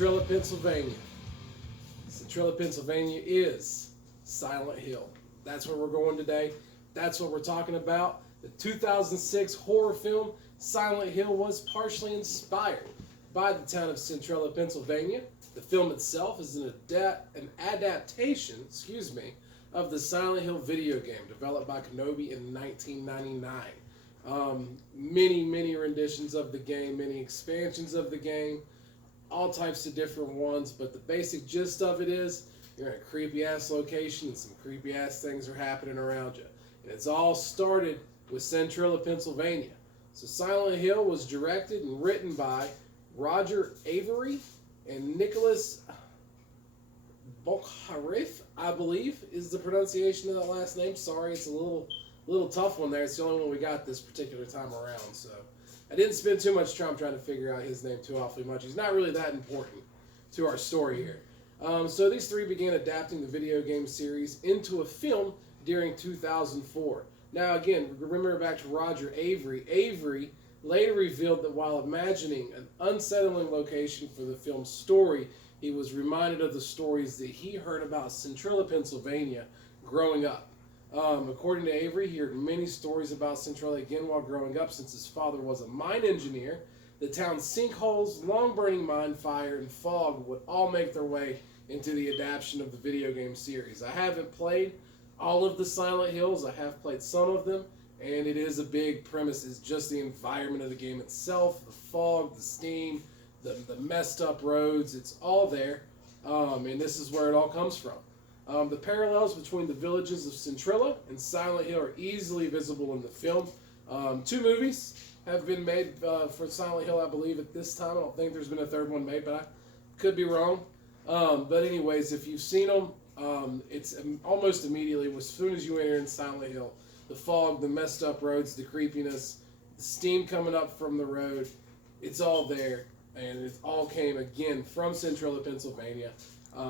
Centralia, Pennsylvania. Centralia, Pennsylvania is Silent Hill. That's where we're going today. That's what we're talking about. The 2006 horror film Silent Hill was partially inspired by the town of Centralia, Pennsylvania. The film itself is an adaptation, of the Silent Hill video game developed by Kenobi in 1999. Many renditions of the game, many expansions of the game, all types of different ones, but the basic gist of it is you're in a creepy ass location and some creepy ass things are happening around you. And it's all started with Centralia, Pennsylvania. So Silent Hill was directed and written by Roger Avery and Nicholas Bokharif, I believe, is the pronunciation of that last name. Sorry, it's a little tough one there. It's the only one we got this particular time around. So I didn't spend too much time trying to figure out his name too awfully much. He's not really that important to our story here. So these three began adapting the video game series into a film during 2004. Now again, remember back to Roger Avery. Avery later revealed that while imagining an unsettling location for the film's story, he was reminded of the stories that he heard about Centralia, Pennsylvania growing up. According to Avery, he heard many stories about Centralia again while growing up, since his father was a mine engineer. The town's sinkholes, long-burning mine fire, and fog would all make their way into the adaptation of the video game series. I haven't played all of the Silent Hills. I have played some of them, and it is a big premise. It's just the environment of the game itself, the fog, the steam, the messed up roads. It's all there, and this is where it all comes from. The parallels between the villages of Centralia and Silent Hill are easily visible in the film. 2 movies have been made for Silent Hill, I believe, at this time. I don't think there's been a third one made, but I could be wrong. But anyways, if you've seen them, it's almost immediately, as soon as you enter in Silent Hill, the fog, the messed up roads, the creepiness, the steam coming up from the road, it's all there. And it all came, again, from Centralia, Pennsylvania.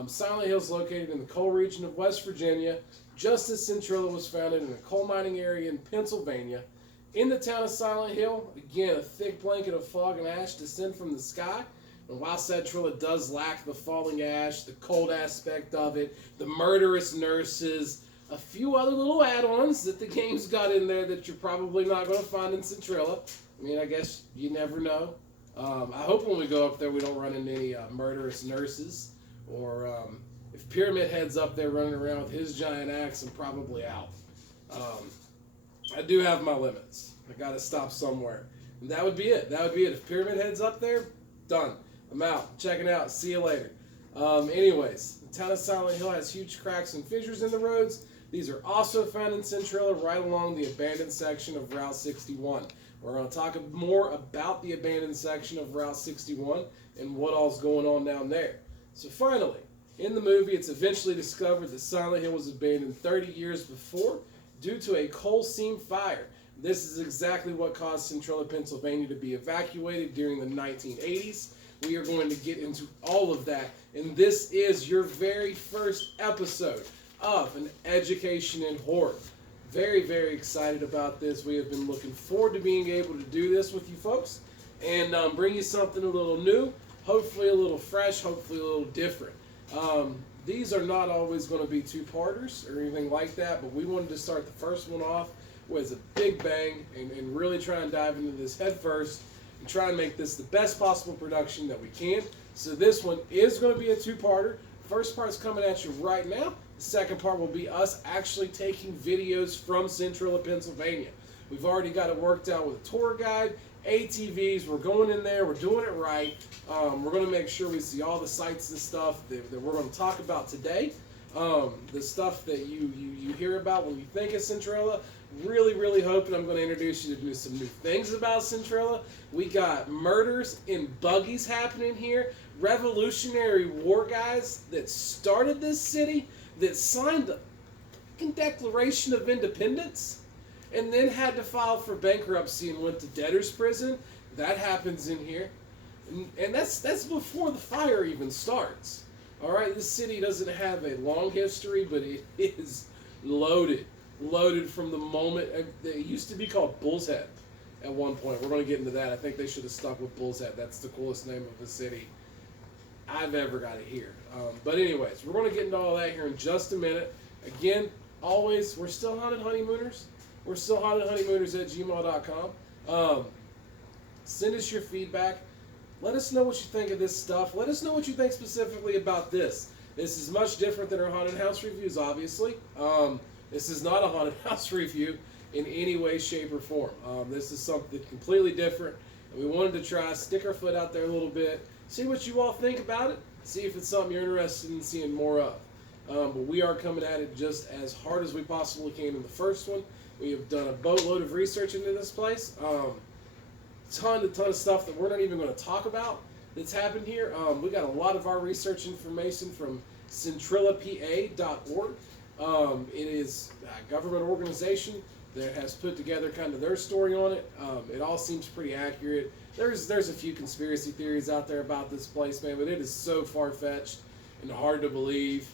Silent Hill is located in the coal region of West Virginia, just as Centralia was founded in a coal mining area in Pennsylvania. In the town of Silent Hill, again, a thick blanket of fog and ash descend from the sky. And while Centralia does lack the falling ash, the cold aspect of it, the murderous nurses, a few other little add-ons that the game's got in there that you're probably not going to find in Centralia. I mean, I guess you never know. I hope when we go up there we don't run into any murderous nurses, or if Pyramid Head's up there running around with his giant axe, I'm probably out. I do have my limits. I got to stop somewhere. And that would be it. If Pyramid Head's up there, done. I'm out. Checking out. See you later. Anyways, the town of Silent Hill has huge cracks and fissures in the roads. These are also found in Centralia right along the abandoned section of Route 61. We're going to talk more about the abandoned section of Route 61 and what all's going on down there. So finally, in the movie, it's eventually discovered that Silent Hill was abandoned 30 years before due to a coal seam fire. This is exactly what caused Centralia, Pennsylvania to be evacuated during the 1980s. We are going to get into all of that, and this is your very first episode of An Education in Horror. Very excited about this. We have been looking forward to being able to do this with you folks and bring you something a little new, hopefully a little fresh, hopefully a little different. These are not always going to be 2-parters or anything like that, but we wanted to start the first one off with a big bang and really try and dive into this head first and try and make this the best possible production that we can. So this one is going to be a 2-parter. First part's coming at you right now. The second part will be us actually taking videos from Centralia, Pennsylvania. We've already got it worked out with a tour guide, ATVs. We're going in there. We're doing it right. We're going to make sure we see all the sights and stuff that we're going to talk about today. The stuff that you hear about when you think of Centralia. Really hoping I'm going to introduce you to some new things about Centralia. We got murders in buggies happening here. Revolutionary War guys that started this city, that signed the fucking Declaration of Independence, and then had to file for bankruptcy and went to debtor's prison. That happens in here. And that's before the fire even starts. All right, this city doesn't have a long history, but it is loaded from the moment. It used to be called Bull's Head at one point. We're going to get into that. I think they should have stuck with Bull's Head. That's the coolest name of the city. I've ever got to hear. But anyways, we're going to get into all that here in just a minute. Again, always, we're still Haunted Honeymooners. We're still hauntedhoneymooners@gmail.com. Send us your feedback. Let us know what you think of this stuff. Let us know what you think specifically about this. This is much different than our haunted house reviews, obviously. This is not a haunted house review in any way, shape, or form. This is something completely different. And we wanted to try, stick our foot out there a little bit, see what you all think about it, see if it's something you're interested in seeing more of. But we are coming at it just as hard as we possibly can in the first one. We have done a boatload of research into this place. Ton of stuff that we're not even going to talk about that's happened here. We got a lot of our research information from centraliapa.org. It is a government organization that has put together kind of their story on it. It all seems pretty accurate. There's a few conspiracy theories out there about this place, man, but it is so far-fetched and hard to believe.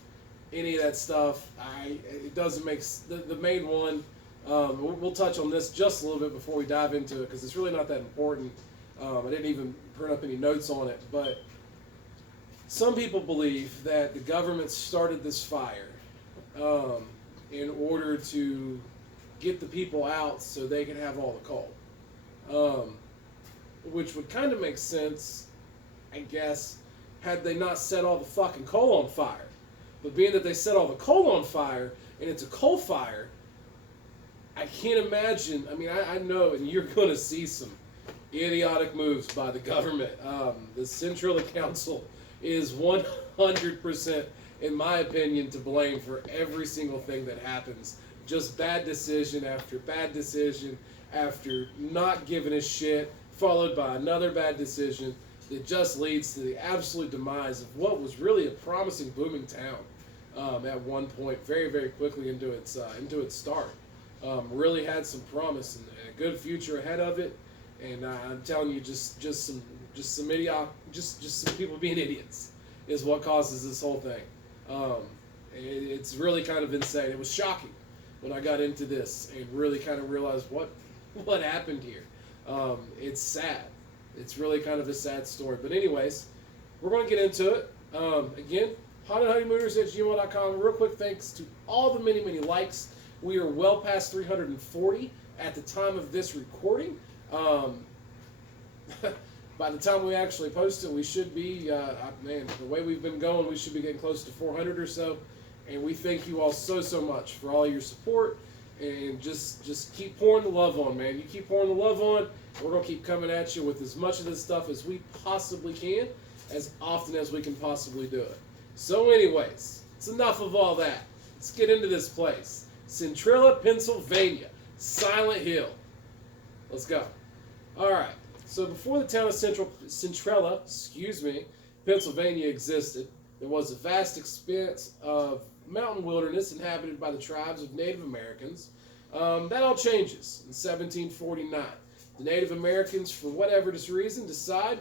Any of that stuff, it doesn't make the main one. We'll touch on this just a little bit before we dive into it because it's really not that important. I didn't even print up any notes on it, but some people believe that the government started this fire in order to get the people out so they can have all the coal, which would kind of make sense, I guess, had they not set all the fucking coal on fire. But being that they set all the coal on fire and it's a coal fire, I can't imagine. I mean, I know, and you're going to see some idiotic moves by the government. The Centralia Council is 100%, in my opinion, to blame for every single thing that happens. Just bad decision after bad decision after not giving a shit, followed by another bad decision that just leads to the absolute demise of what was really a promising, booming town at one point, very, very quickly into its start. Really had some promise and a good future ahead of it, and I'm telling you, just some people being idiots is what causes this whole thing. It's really kind of insane. It was shocking when I got into this and really kind of realized what happened here. It's sad. It's really kind of a sad story. But anyways, we're going to get into it. Again, hauntedhoneymooners@gmail.com. Real quick thanks to all the many, many likes. We are well past 340 at the time of this recording. By the time we actually post it, we should be, man, the way we've been going, we should be getting close to 400 or so. And we thank you all so, so much for all your support. And just keep pouring the love on, man. You keep pouring the love on. We're going to keep coming at you with as much of this stuff as we possibly can, as often as we can possibly do it. So anyways, it's enough of all that. Let's get into this place. Centralia, Pennsylvania. Silent Hill. Let's go. All right. So before the town of Centralia, Pennsylvania existed, there was a vast expanse of mountain wilderness inhabited by the tribes of Native Americans. That all changes in 1749. The Native Americans, for whatever reason, decide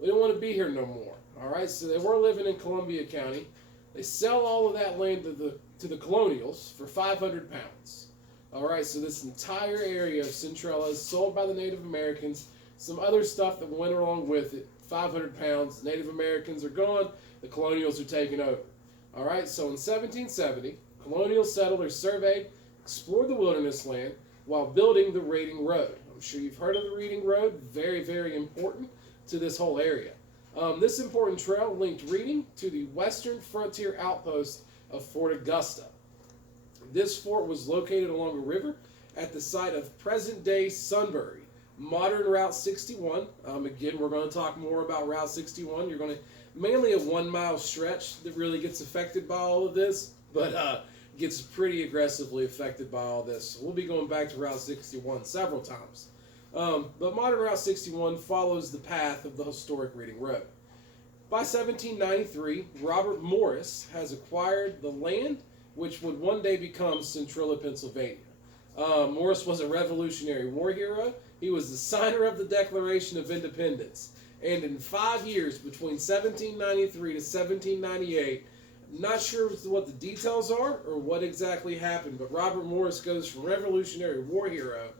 we don't want to be here no more. All right, so they were living in Columbia County. They sell all of that land to the colonials for 500 pounds. All right, so this entire area of Centralia is sold by the Native Americans. Some other stuff that went along with it, 500 pounds. Native Americans are gone. The colonials are taking over. All right, so in 1770, colonial settlers surveyed, explored the wilderness land while building the Reading Road. I'm sure you've heard of the Reading Road. Very, very important to this whole area. This important trail linked Reading to the western frontier outpost of Fort Augusta. This fort was located along a river at the site of present-day Sunbury, modern Route 61. Again, we're going to talk more about Route 61. You're going to mainly a 1 mile stretch that really gets affected by all of this, but gets pretty aggressively affected by all this. So we'll be going back to Route 61 several times. But modern Route 61 follows the path of the historic Reading Road. By 1793, Robert Morris has acquired the land which would one day become Centralia, Pennsylvania. Morris was a Revolutionary War hero. He was the signer of the Declaration of Independence. And in 5 years, between 1793 to 1798, I'm not sure what the details are or what exactly happened, but Robert Morris goes from Revolutionary War hero,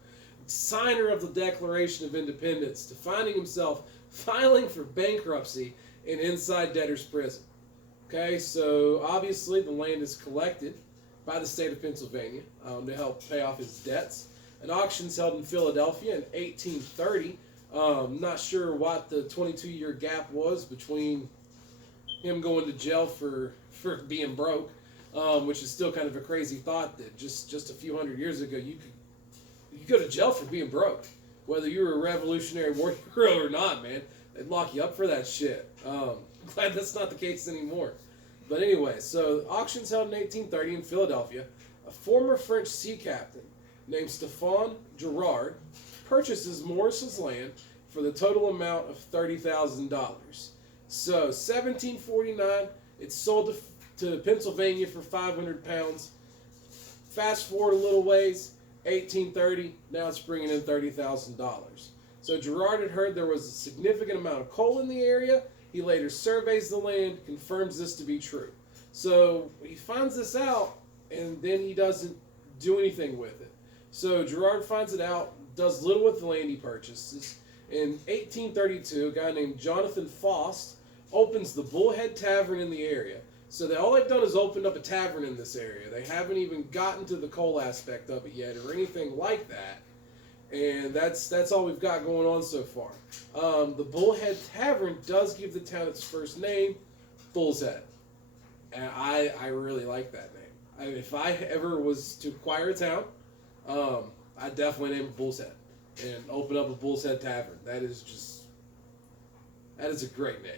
signer of the Declaration of Independence, to finding himself filing for bankruptcy and inside debtor's prison. Okay, so obviously the land is collected by the state of Pennsylvania to help pay off his debts. An auction's held in Philadelphia in 1830. Not sure what the 22-year gap was between him going to jail for being broke, which is still kind of a crazy thought that just a few hundred years ago you go to jail for being broke, whether you were a Revolutionary War hero or not, man. They'd lock you up for that shit. Glad that's not the case anymore. But anyway, so auctions held in 1830 in Philadelphia. A former French sea captain named Stéphane Girard purchases Morris's land for the total amount of $30,000. So 1749, it's sold to Pennsylvania for 500 pounds. Fast forward a little ways, 1830, now it's bringing in $30,000. So Girard had heard there was a significant amount of coal in the area. He later surveys the land, confirms this to be true. So he finds this out, and then he doesn't do anything with it. So Girard finds it out, does little with the land he purchases. In 1832, a guy named Jonathan Faust opens the Bullhead Tavern in the area. So all they've done is opened up a tavern in this area. They haven't even gotten to the coal aspect of it yet or anything like that. And that's all we've got going on so far. The Bullhead Tavern does give the town its first name, Bull's Head. And I really like that name. If I ever was to acquire a town, I'd definitely name it Bull's Head and open up a Bull's Head Tavern. That is a great name.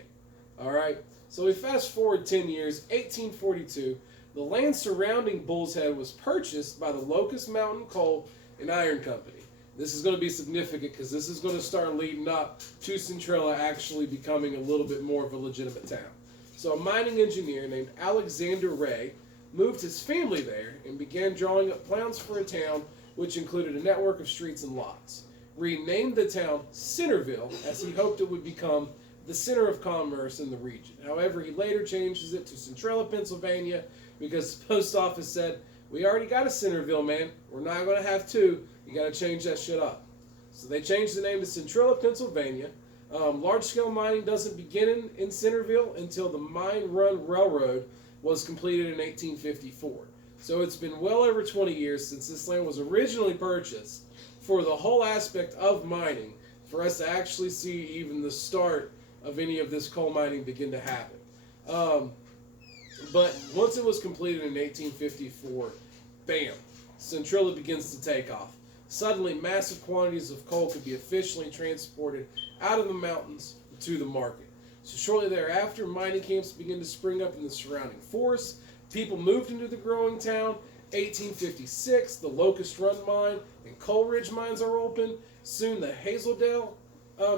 All right. So we fast forward 10 years, 1842. The land surrounding Bull's Head was purchased by the Locust Mountain Coal and Iron Company. This is going to be significant because this is going to start leading up to Centralia actually becoming a little bit more of a legitimate town. So a mining engineer named Alexander Ray moved his family there and began drawing up plans for a town which included a network of streets and lots. Renamed the town Centerville as he hoped it would become the center of commerce in the region. However, he later changes it to Centralia, Pennsylvania, because the post office said, "We already got a Centerville, man. We're not going to have two. You got to change that shit up." So they changed the name to Centralia, Pennsylvania. Large-scale mining doesn't begin in Centerville until the Mine Run Railroad was completed in 1854. So it's been well over 20 years since this land was originally purchased for the whole aspect of mining, for us to actually see even the start of any of this coal mining begin to happen. But once it was completed in 1854, bam, Centralia begins to take off. Suddenly, massive quantities of coal could be efficiently transported out of the mountains to the market. So shortly thereafter, mining camps began to spring up in the surrounding forests. People moved into the growing town. 1856, the Locust Run Mine and Coal Ridge mines are open. Soon the Hazeldale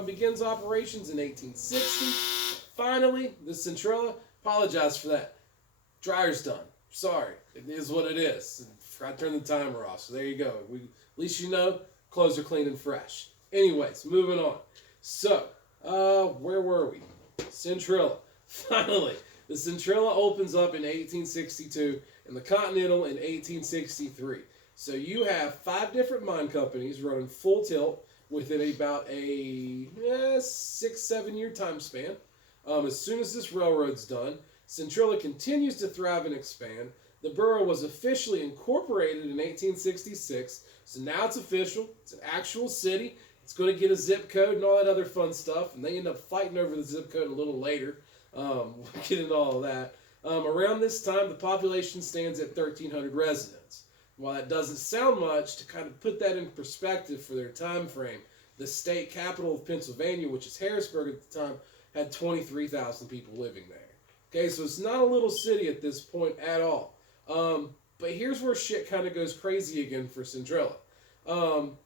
begins operations in 1860. Finally, the Centralia, apologize for that, dryer's done. Sorry, it is what it is. I turned the timer off, so there you go. At least you know, clothes are clean and fresh. Anyways, moving on. So, where were we? Centralia. Finally, the Centralia opens up in 1862 and the Continental in 1863. So you have 5 different mine companies running full tilt within about a 6-7 year time span. As soon as this railroad's done, Centralia continues to thrive and expand. The borough was officially incorporated in 1866, so now it's official. It's an actual city. It's going to get a zip code and all that other fun stuff, and they end up fighting over the zip code a little later. We'll get into all of that. Around this time, the population stands at 1,300 residents. While that doesn't sound much, to kind of put that in perspective for their time frame, the state capital of Pennsylvania, which is Harrisburg at the time, had 23,000 people living there. Okay, so it's not a little city at this point at all. But here's where shit kind of goes crazy again for Centralia.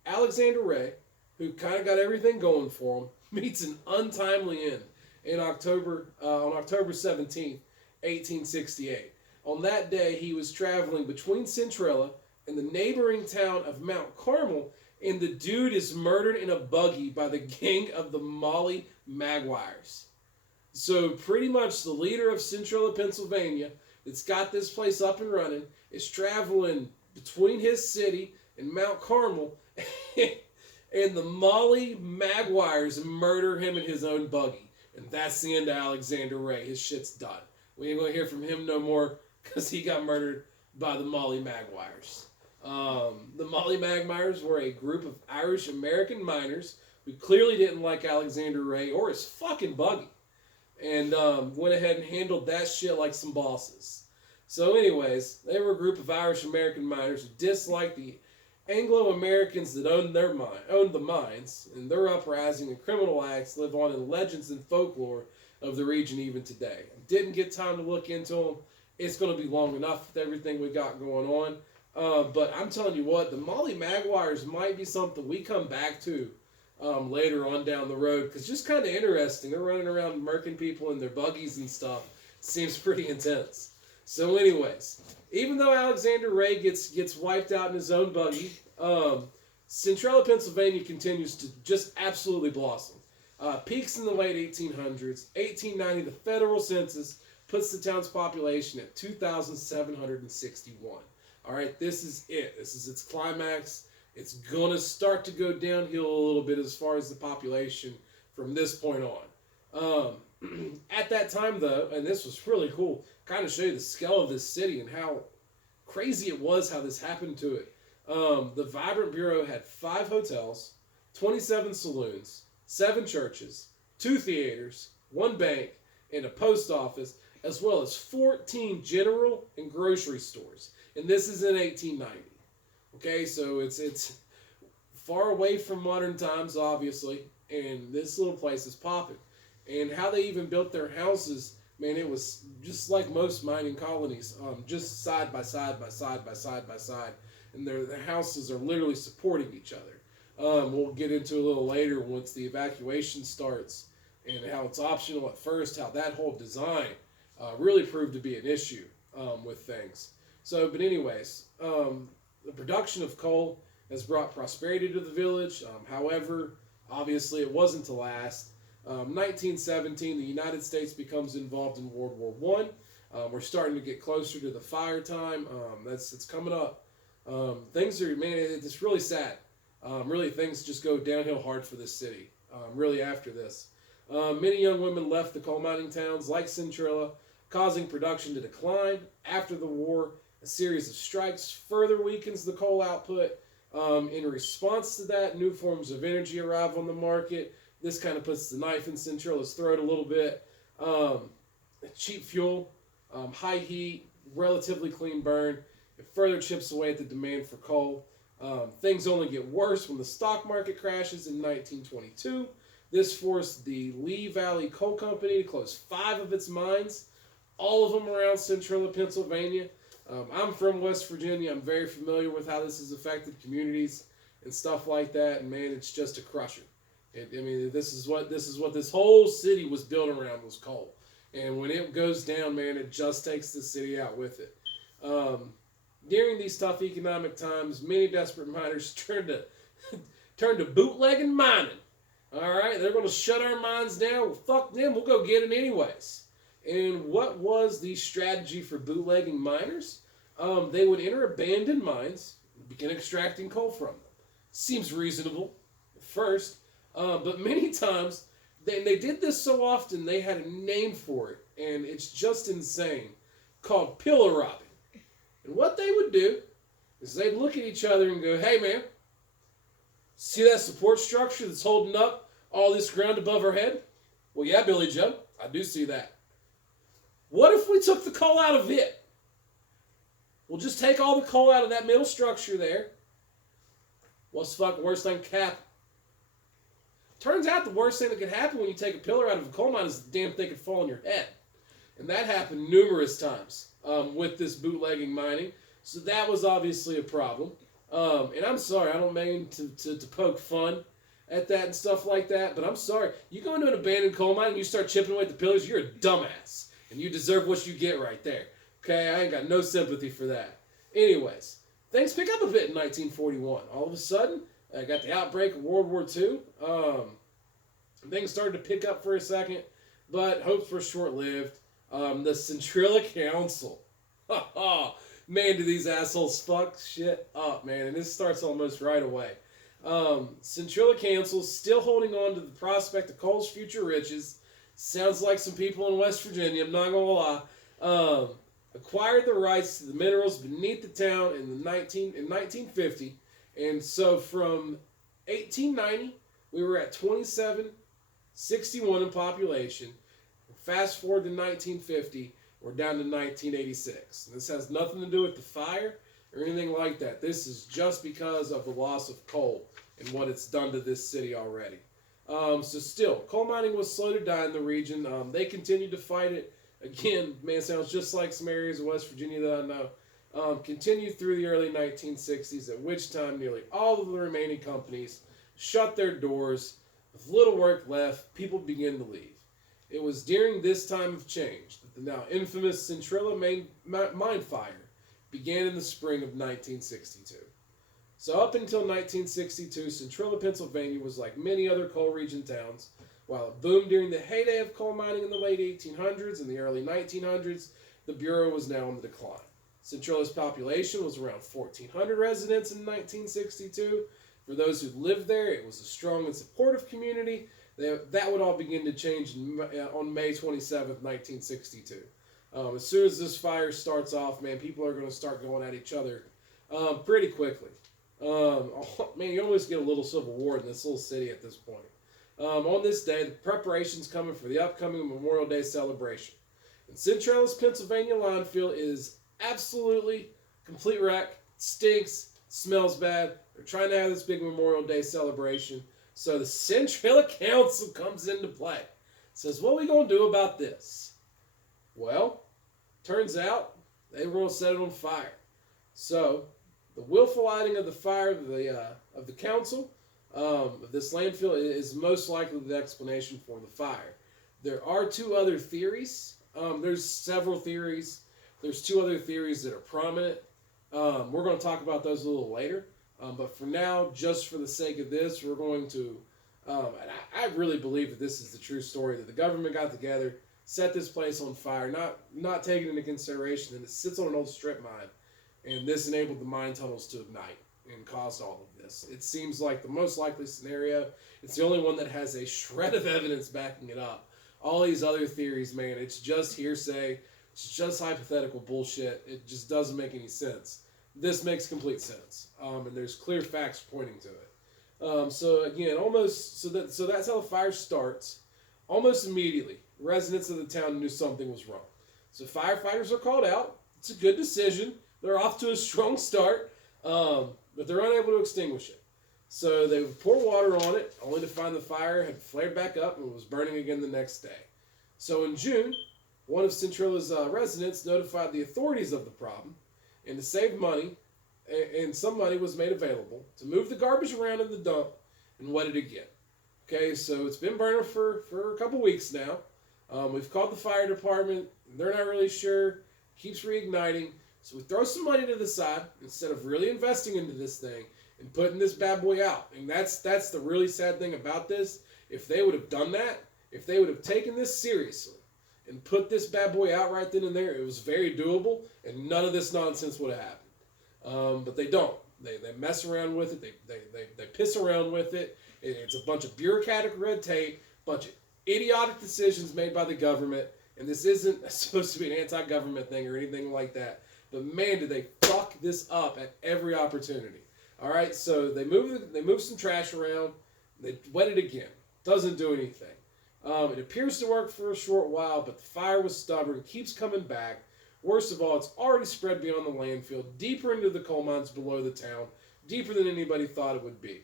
Alexander Ray, who kind of got everything going for him, meets an untimely end in on October 17th, 1868. On that day, he was traveling between Centralia and the neighboring town of Mount Carmel, and the dude is murdered in a buggy by the gang of the Molly Maguires. So pretty much the leader of Centralia, Pennsylvania, that's got this place up and running, is traveling between his city and Mount Carmel, and the Molly Maguires murder him in his own buggy. And that's the end of Alexander Ray. His shit's done. We ain't gonna hear from him no more because he got murdered by the Molly Maguires. The Molly Maguires were a group of Irish American miners who clearly didn't like Alexander Ray or his fucking buggy, and went ahead and handled that shit like some bosses. So, anyways, they were a group of Irish American miners who disliked the Anglo-Americans that owned the mines, and their uprising and criminal acts live on in legends and folklore of the region even today. Didn't get time to look into them. It's going to be long enough with everything we got going on. But I'm telling you what, the Molly Maguires might be something we come back to later on down the road, because just kind of interesting. They're running around murking people in their buggies and stuff. Seems pretty intense. So anyways, even though Alexander Ray gets wiped out in his own buggy, Centralia, Pennsylvania continues to just absolutely blossom. Peaks in the late 1800s. 1890, the federal census puts the town's population at 2,761. All right, this is it. This is its climax. It's going to start to go downhill a little bit as far as the population from this point on. At that time, though, and this was really cool, kind of show you the scale of this city and how crazy it was how this happened to it. The Vibrant Bureau had 5 hotels, 27 saloons, 7 churches, 2 theaters, 1 bank, and a post office, as well as 14 general and grocery stores. And this is in 1890. Okay, so it's far away from modern times, obviously, and this little place is popping. And how they even built their houses, man, it was just like most mining colonies, just side by side by side by side by side. And their houses are literally supporting each other. We'll get into a little later once the evacuation starts and how it's optional at first, how that whole design really proved to be an issue with things. So, but anyways, the production of coal has brought prosperity to the village. However, obviously it wasn't to last. 1917, the United States becomes involved in World War I. We're starting to get closer to the fire time. It's coming up. Things are, man, it's really sad. Really, things just go downhill hard for this city, really after this. Many young women left the coal mining towns like Centralia, causing production to decline. After the war, a series of strikes further weakens the coal output. In response to that, new forms of energy arrive on the market. This kind of puts the knife in Centralia's throat a little bit. Cheap fuel, high heat, relatively clean burn. It further chips away at the demand for coal. Things only get worse when the stock market crashes in 1922. This forced the Lee Valley Coal Company to close 5 of its mines, all of them around Centralia, Pennsylvania. I'm from West Virginia. I'm very familiar with how this has affected communities and stuff like that. And man, it's just a crusher. This is what this whole city was built around, was coal. And when it goes down, man, it just takes the city out with it. During these tough economic times, many desperate miners turn to bootlegging mining. All right, they're going to shut our mines down. Well, fuck them. We'll go get it anyways. And what was the strategy for bootlegging miners? They would enter abandoned mines and begin extracting coal from them. Seems reasonable at first, but many times they did this so often they had a name for it, and it's just insane, called pillar robbing. And what they would do is they'd look at each other and go, "Hey man, see that support structure that's holding up all this ground above our head? Well, yeah, Billy Joe, I do see that. What if we took the coal out of it? We'll just take all the coal out of that middle structure there. What's the fucking worst thing that could happen?" Turns out the worst thing that could happen when you take a pillar out of a coal mine is the damn thing could fall on your head. And that happened numerous times with this bootlegging mining. So that was obviously a problem. And I'm sorry, I don't mean to poke fun at that and stuff like that, but I'm sorry. You go into an abandoned coal mine and you start chipping away at the pillars, you're a dumbass. And you deserve what you get right there. Okay, I ain't got no sympathy for that. Anyways, things pick up a bit in 1941. All of a sudden, I got the outbreak of World War II. Things started to pick up for a second, but hopes were short-lived. The Centralia Council. Man, do these assholes fuck shit up, man. And this starts almost right away. Centralia Council, still holding on to the prospect of coal's future riches, Sounds like some people in West Virginia, I'm not going to lie. Um, Acquired the rights to the minerals beneath the town in 1950. And so from 1890, we were at 2761 in population. Fast forward to 1950, we're down to 1986. And this has nothing to do with the fire or anything like that. This is just because of the loss of coal and what it's done to this city already. So still, coal mining was slow to die in the region. They continued to fight it. Again, man, sounds just like some areas of West Virginia that I know. Continued through the early 1960s, at which time nearly all of the remaining companies shut their doors. With little work left, people began to leave. It was during this time of change that the now infamous Centralia mine fire began in the spring of 1962. So up until 1962, Centralia, Pennsylvania was like many other coal region towns. While it boomed during the heyday of coal mining in the late 1800s and the early 1900s, the Bureau was now on the decline. Centralia's population was around 1,400 residents in 1962. For those who lived there, it was a strong and supportive community. That would all begin to change on May 27th, 1962. As soon as this fire starts off, man, people are going to start going at each other pretty quickly. Man, you almost get a little civil war in this little city at this point. On this day, the preparations coming for the upcoming Memorial Day celebration. And Centralia's Pennsylvania landfill is absolutely complete wreck, stinks, smells bad. They're trying to have this big Memorial Day celebration. So the Centralia Council comes into play. Says, what are we going to do about this? Well, turns out they were going to set it on fire. So the willful lighting of the fire of the council of this landfill is most likely the explanation for the fire. There are two other theories. There's several theories. There's two other theories that are prominent. We're going to talk about those a little later. But for now, just for the sake of this, we're going to, and I really believe that this is the true story, that the government got together, set this place on fire, not taking into consideration that it sits on an old strip mine, and this enabled the mine tunnels to ignite and caused all of this. It seems like the most likely scenario. It's the only one that has a shred of evidence backing it up. All these other theories, man, it's just hearsay. It's just hypothetical bullshit. It just doesn't make any sense. This makes complete sense, and there's clear facts pointing to it. So again, so that's how the fire starts. Almost immediately, residents of the town knew something was wrong. So firefighters are called out. It's a good decision. They're off to a strong start, but they're unable to extinguish it. So they would pour water on it, only to find the fire had flared back up and was burning again the next day. So in June, one of Centralia's residents notified the authorities of the problem, and to save money, and some money was made available to move the garbage around in the dump and wet it again. Okay, so it's been burning for a couple weeks now. We've called the fire department. They're not really sure. Keeps reigniting. So we throw some money to the side instead of really investing into this thing and putting this bad boy out. And that's the really sad thing about this. If they would have done that, if they would have taken this seriously and put this bad boy out right then and there, it was very doable, and none of this nonsense would have happened. But they don't. They mess around with it. They piss around with it. It's a bunch of bureaucratic red tape, bunch of idiotic decisions made by the government. And this isn't supposed to be an anti-government thing or anything like that. But man, did they fuck this up at every opportunity. All right, so they move some trash around. They wet it again. Doesn't do anything. It appears to work for a short while, but the fire was stubborn, keeps coming back. Worst of all, it's already spread beyond the landfill, deeper into the coal mines below the town, deeper than anybody thought it would be.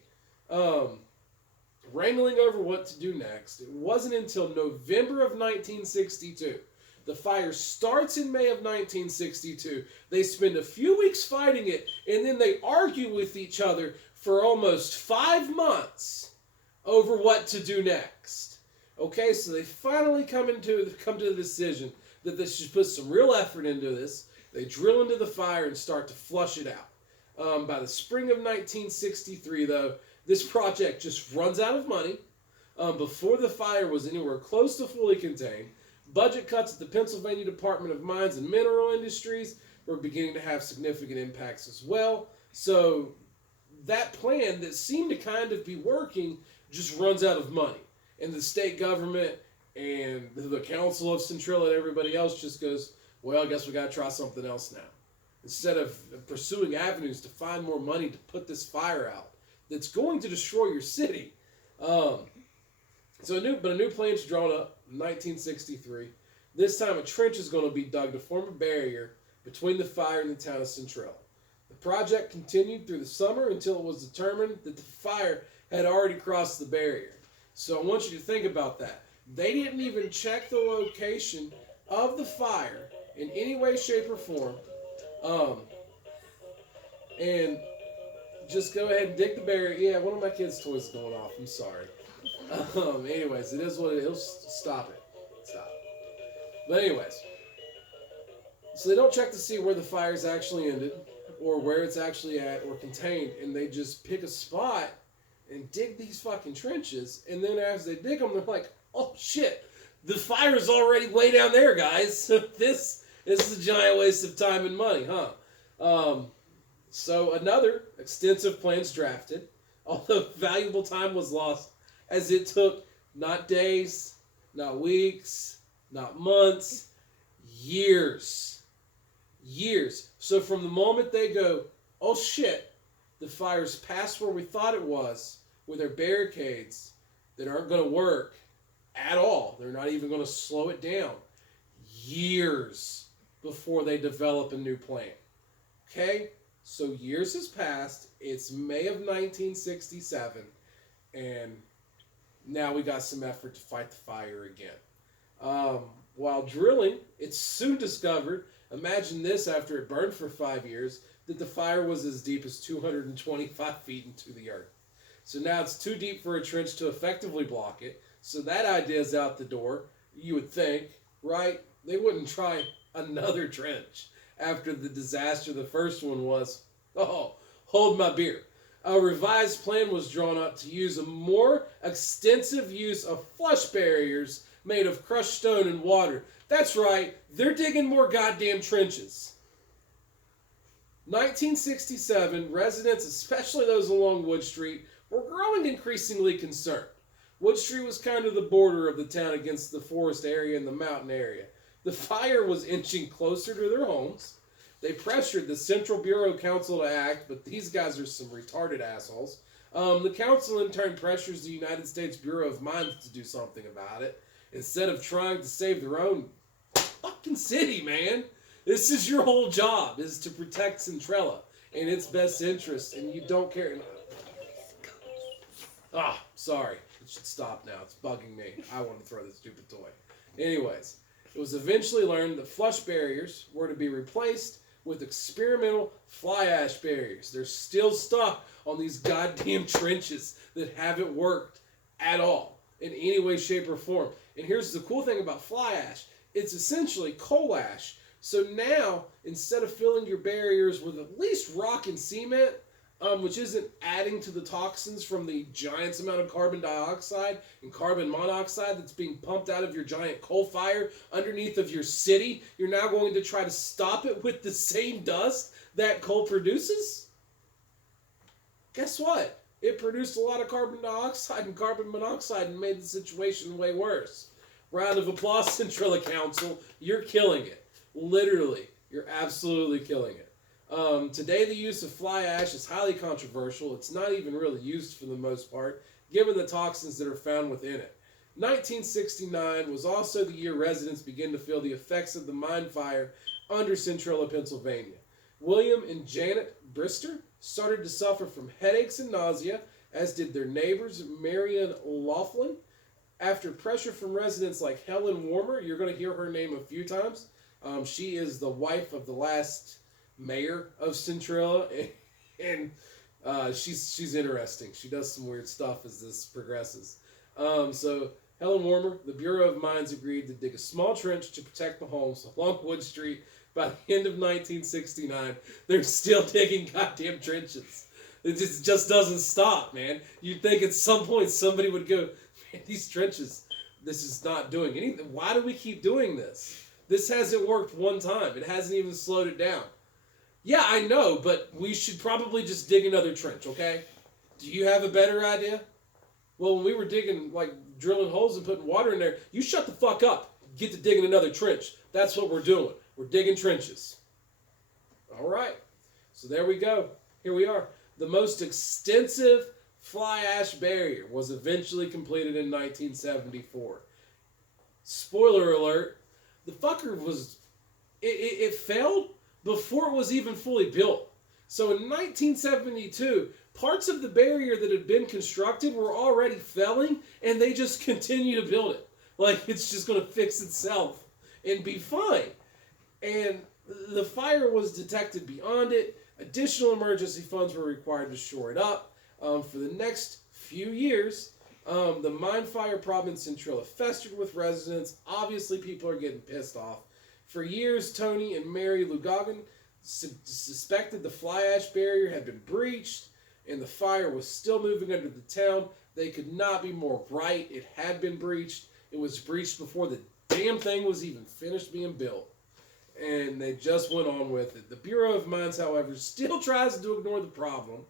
Wrangling over what to do next, it wasn't until November of 1962. The fire starts in May of 1962. They spend a few weeks fighting it, and then they argue with each other for almost 5 months over what to do next. Okay, so they finally come to the decision that they should put some real effort into this. They drill into the fire and start to flush it out. By the spring of 1963, though, this project just runs out of money. Before the fire was anywhere close to fully contained, budget cuts at the Pennsylvania Department of Mines and Mineral Industries were beginning to have significant impacts as well. So that plan that seemed to kind of be working just runs out of money. And the state government And the council of Centralia and everybody else just goes, well, I guess we got to try something else now. Instead of pursuing avenues to find more money to put this fire out that's going to destroy your city. So a new plan's drawn up in 1963. This time a trench is going to be dug to form a barrier between the fire and the town of Centralia. The project continued through the summer until it was determined that the fire had already crossed the barrier. So I want you to think about that. They didn't even check the location of the fire in any way, shape, or form. And just go ahead and dig the barrier. Yeah, one of my kids' toys is going off. I'm sorry. Anyways, it is what it is. Stop it. Stop. But anyways, so they don't check to see where the fire's actually ended or where it's actually at or contained, and they just pick a spot and dig these fucking trenches, and then as they dig them, they're like, oh shit, the fire's already way down there, guys. This is a giant waste of time and money, huh? So another extensive plan's drafted, although valuable time was lost, as it took not days, not weeks, not months, years. Years. So from the moment they go, oh shit, the fire's past where we thought it was, with their barricades that aren't going to work at all. They're not even going to slow it down. Years before they develop a new plan. Okay? So years has passed. It's May of 1967. And now we got some effort to fight the fire again. While drilling, it's soon discovered, imagine this after it burned for 5 years, that the fire was as deep as 225 feet into the earth. So now it's too deep for a trench to effectively block it. So that idea is out the door, you would think, right? They wouldn't try another trench after the disaster the first one was. Oh, hold my beer. A revised plan was drawn up to use a more extensive use of flush barriers made of crushed stone and water. That's right, they're digging more goddamn trenches. 1967, residents, especially those along Wood Street, were growing increasingly concerned. Wood Street was kind of the border of the town against the forest area and the mountain area. The fire was inching closer to their homes. They pressured the Central Bureau Council to act, but these guys are some retarded assholes. The council in turn pressures the United States Bureau of Mines to do something about it, instead of trying to save their own fucking city, man. This is your whole job, is to protect Centralia in its best interest, and you don't care. Sorry. It should stop now. It's bugging me. I want to throw this stupid toy. Anyways, it was eventually learned that flush barriers were to be replaced with experimental fly ash barriers. They're still stuck on these goddamn trenches that haven't worked at all in any way, shape, or form. And here's the cool thing about fly ash. It's essentially coal ash. So now, instead of filling your barriers with at least rock and cement, which isn't adding to the toxins from the giant amount of carbon dioxide and carbon monoxide that's being pumped out of your giant coal fire underneath of your city, you're now going to try to stop it with the same dust that coal produces? Guess what? It produced a lot of carbon dioxide and carbon monoxide and made the situation way worse. Round of applause, Centralia Council. You're killing it. Literally, you're absolutely killing it. Today, the use of fly ash is highly controversial. It's not even really used for the most part, given the toxins that are found within it. 1969 was also the year residents began to feel the effects of the mine fire under Centralia, Pennsylvania. William and Janet Brister started to suffer from headaches and nausea, as did their neighbors, Marion Laughlin. After pressure from residents like Helen Warmer, you're going to hear her name a few times. She is the wife of the last mayor of Centralia, and she's interesting. She does some weird stuff as this progresses. So Helen Warmer, the Bureau of Mines agreed to dig a small trench to protect the homes along Wood Street. By the end of 1969, they're still digging goddamn trenches. It just doesn't stop, man. You'd think at some point somebody would go, man, these trenches, this is not doing anything. Why do we keep doing this? This hasn't worked one time. It hasn't even slowed it down. Yeah, I know, but we should probably just dig another trench, okay? Do you have a better idea? Well, when we were digging, like drilling holes and putting water in there, you shut the fuck up. Get to digging another trench. That's what we're doing. We're digging trenches. All right. So there we go. Here we are. The most extensive fly ash barrier was eventually completed in 1974. Spoiler alert, the fucker was, it failed before it was even fully built. So in 1972, parts of the barrier that had been constructed were already failing, and they just continue to build it. Like, it's just going to fix itself and be fine. And the fire was detected beyond it. Additional emergency funds were required to shore it up. For the next few years, the mine fire problem in Centralia festered with residents. Obviously, people are getting pissed off. For years, Tony and Mary Lugogan suspected the fly ash barrier had been breached, and the fire was still moving under the town. They could not be more right. It had been breached. It was breached before the damn thing was even finished being built. And they just went on with it. The Bureau of Mines, however, still tries to ignore the problem.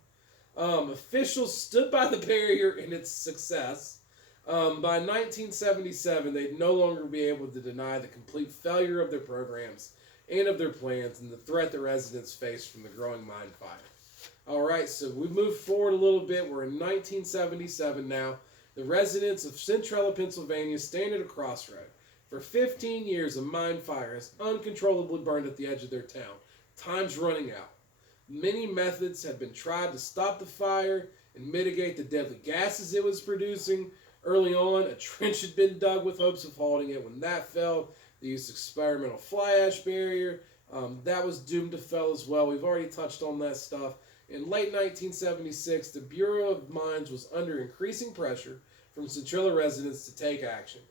Officials stood by the barrier and its success. By 1977, they'd no longer be able to deny the complete failure of their programs and of their plans and the threat the residents faced from the growing mine fire. All right, so we move forward a little bit. We're in 1977 now. The residents of Centralia, Pennsylvania stand at a crossroad. For 15 years, a mine fire has uncontrollably burned at the edge of their town. Time's running out. Many methods have been tried to stop the fire and mitigate the deadly gases it was producing. Early on, a trench had been dug with hopes of halting it. When that failed, they used experimental fly ash barrier. That was doomed to fail as well. We've already touched on that stuff. In late 1976, the Bureau of Mines was under increasing pressure from Centralia residents to take action.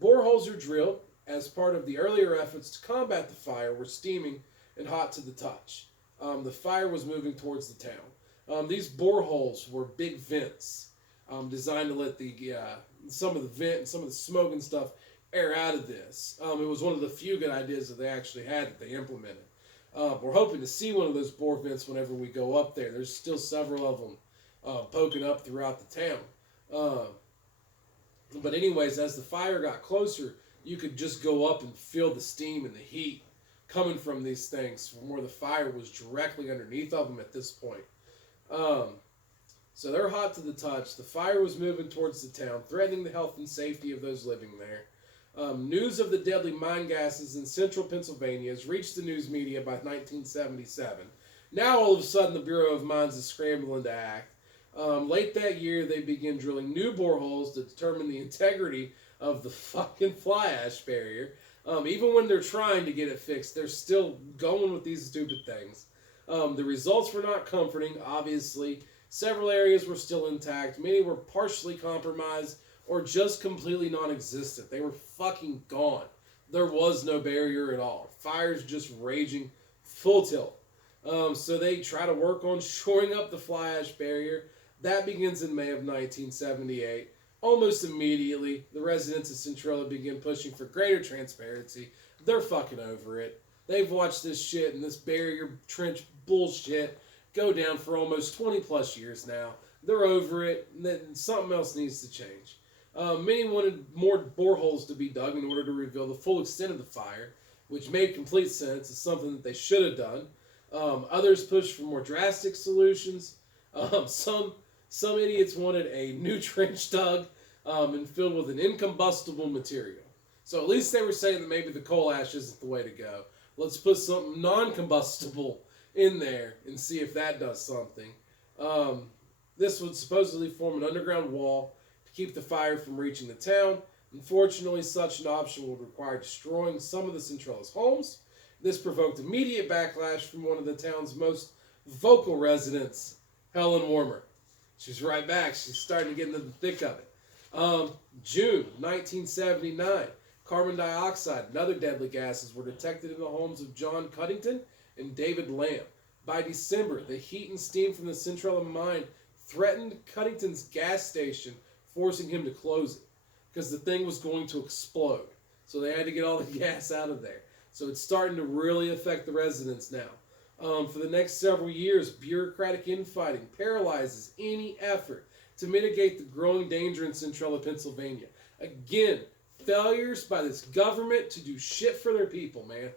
Boreholes are drilled as part of the earlier efforts to combat the fire were steaming and hot to the touch. The fire was moving towards the town. These boreholes were big vents designed to let some of the vent and some of the smoke and stuff air out of this. It was one of the few good ideas that they actually had that they implemented. We're hoping to see one of those bore vents whenever we go up there. There's still several of them poking up throughout the town. But anyways, as the fire got closer, you could just go up and feel the steam and the heat coming from these things from where the fire was directly underneath of them at this point. So they're hot to the touch. The fire was moving towards the town, threatening the health and safety of those living there. News of the deadly mine gases in central Pennsylvania has reached the news media by 1977. Now all of a sudden the Bureau of Mines is scrambling to act. Late that year, they begin drilling new boreholes to determine the integrity of the fucking fly ash barrier. Even when they're trying to get it fixed, they're still going with these stupid things. The results were not comforting, obviously. Several areas were still intact. Many were partially compromised or just completely non-existent. They were fucking gone. There was no barrier at all. Fire's just raging full tilt. So they try to work on shoring up the fly ash barrier. That begins in May of 1978. Almost immediately, the residents of Centralia begin pushing for greater transparency. They're fucking over it. They've watched this shit and this barrier trench bullshit go down for almost 20 plus years now. They're over it. And something else needs to change. Many wanted more boreholes to be dug in order to reveal the full extent of the fire, which made complete sense. It's something that they should have done. Others pushed for more drastic solutions. Some idiots wanted a new trench dug and filled with an incombustible material. So at least they were saying that maybe the coal ash isn't the way to go. Let's put something non-combustible in there and see if that does something. This would supposedly form an underground wall to keep the fire from reaching the town. Unfortunately, such an option would require destroying some of the Centralia's homes. This provoked immediate backlash from one of the town's most vocal residents, Helen Warmer. She's right back. She's starting to get into the thick of it. June 1979, carbon dioxide and other deadly gases were detected in the homes of John Cuddington and David Lamb. By December, the heat and steam from the Centralia mine threatened Cuddington's gas station, forcing him to close it because the thing was going to explode. So they had to get all the gas out of there. So it's starting to really affect the residents now. For the next several years, bureaucratic infighting paralyzes any effort to mitigate the growing danger in Centralia, Pennsylvania. Again, failures by this government to do shit for their people, man.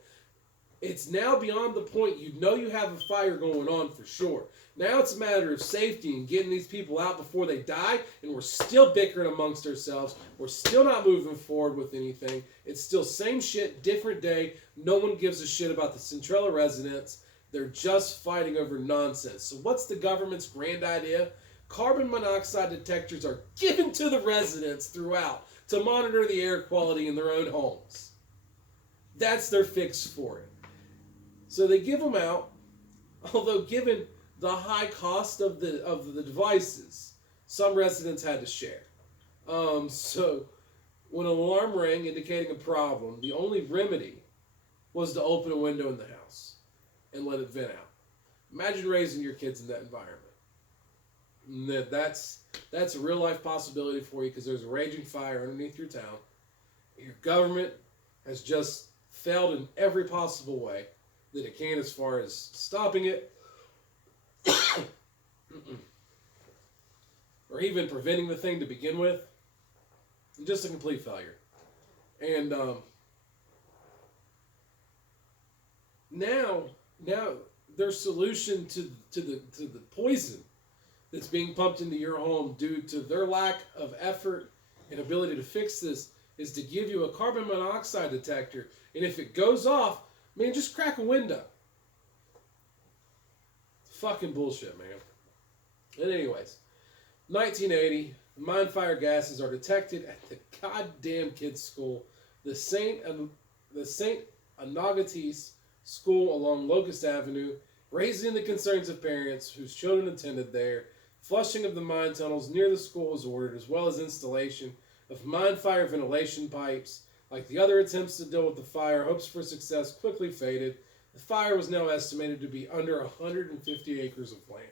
It's now beyond the point you know you have a fire going on for sure. Now it's a matter of safety and getting these people out before they die, and we're still bickering amongst ourselves. We're still not moving forward with anything. It's still same shit, different day. No one gives a shit about the Centralia residents. They're just fighting over nonsense. So what's the government's grand idea? Carbon monoxide detectors are given to the residents throughout to monitor the air quality in their own homes. That's their fix for it. So they give them out, although given the high cost of the devices, some residents had to share. So when an alarm rang indicating a problem, the only remedy was to open a window in the house and let it vent out. Imagine raising your kids in that environment. That's a real life possibility for you because there's a raging fire underneath your town. Your government has just failed in every possible way that it can as far as stopping it or even preventing the thing to begin with. Just a complete failure. And now their solution to the poison that's being pumped into your home due to their lack of effort and ability to fix this is to give you a carbon monoxide detector, and if it goes off, man, just crack a window. Fucking bullshit, man. And anyways, 1980, mine fire gases are detected at the goddamn kids' school, the St. Anagatis School along Locust Avenue, raising the concerns of parents whose children attended there. Flushing of the mine tunnels near the school was ordered, as well as installation of mine fire ventilation pipes. Like the other attempts to deal with the fire, hopes for success quickly faded. The fire was now estimated to be under 150 acres of land.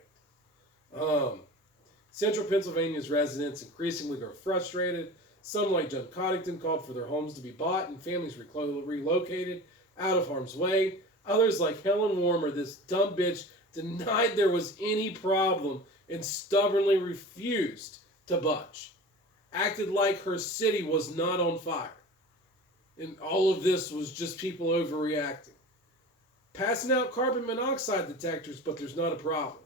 Central Pennsylvania's residents increasingly grow frustrated. Some, like John Coddington, called for their homes to be bought and families relocated out of harm's way. Others, like Helen Warmer, this dumb bitch, denied there was any problem and stubbornly refused to budge. Acted like her city was not on fire. And all of this was just people overreacting. Passing out carbon monoxide detectors, but there's not a problem.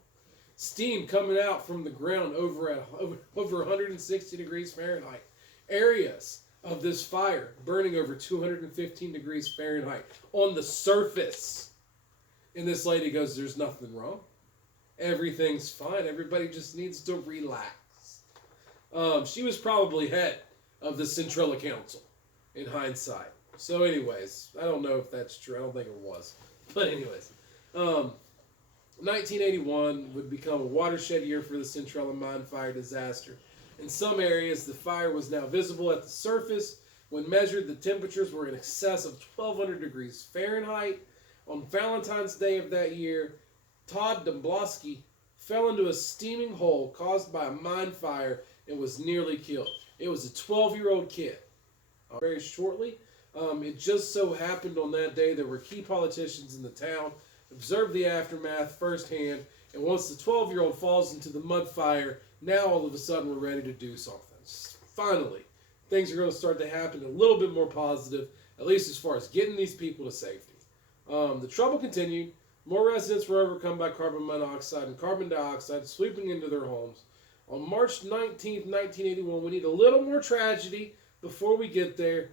Steam coming out from the ground over 160 degrees Fahrenheit. Areas of this fire burning over 215 degrees Fahrenheit on the surface. And this lady goes, there's nothing wrong. Everything's fine. Everybody just needs to relax. She was probably head of the Centralia Council in hindsight. So anyways, I don't know if that's true. I don't think it was. But anyways, 1981 would become a watershed year for the Centralia mine fire disaster. In some areas, the fire was now visible at the surface. When measured, the temperatures were in excess of 1,200 degrees Fahrenheit. On Valentine's Day of that year, Todd Domblowski fell into a steaming hole caused by a mine fire and was nearly killed. It was a 12-year-old kid. Very shortly, it just so happened on that day there were key politicians in the town, observed the aftermath firsthand, and once the 12-year-old falls into the mud fire, now all of a sudden we're ready to do something. Finally, things are going to start to happen a little bit more positive, at least as far as getting these people to safety. The trouble continued. More residents were overcome by carbon monoxide and carbon dioxide sweeping into their homes. On March 19th, 1981, we need a little more tragedy before we get there.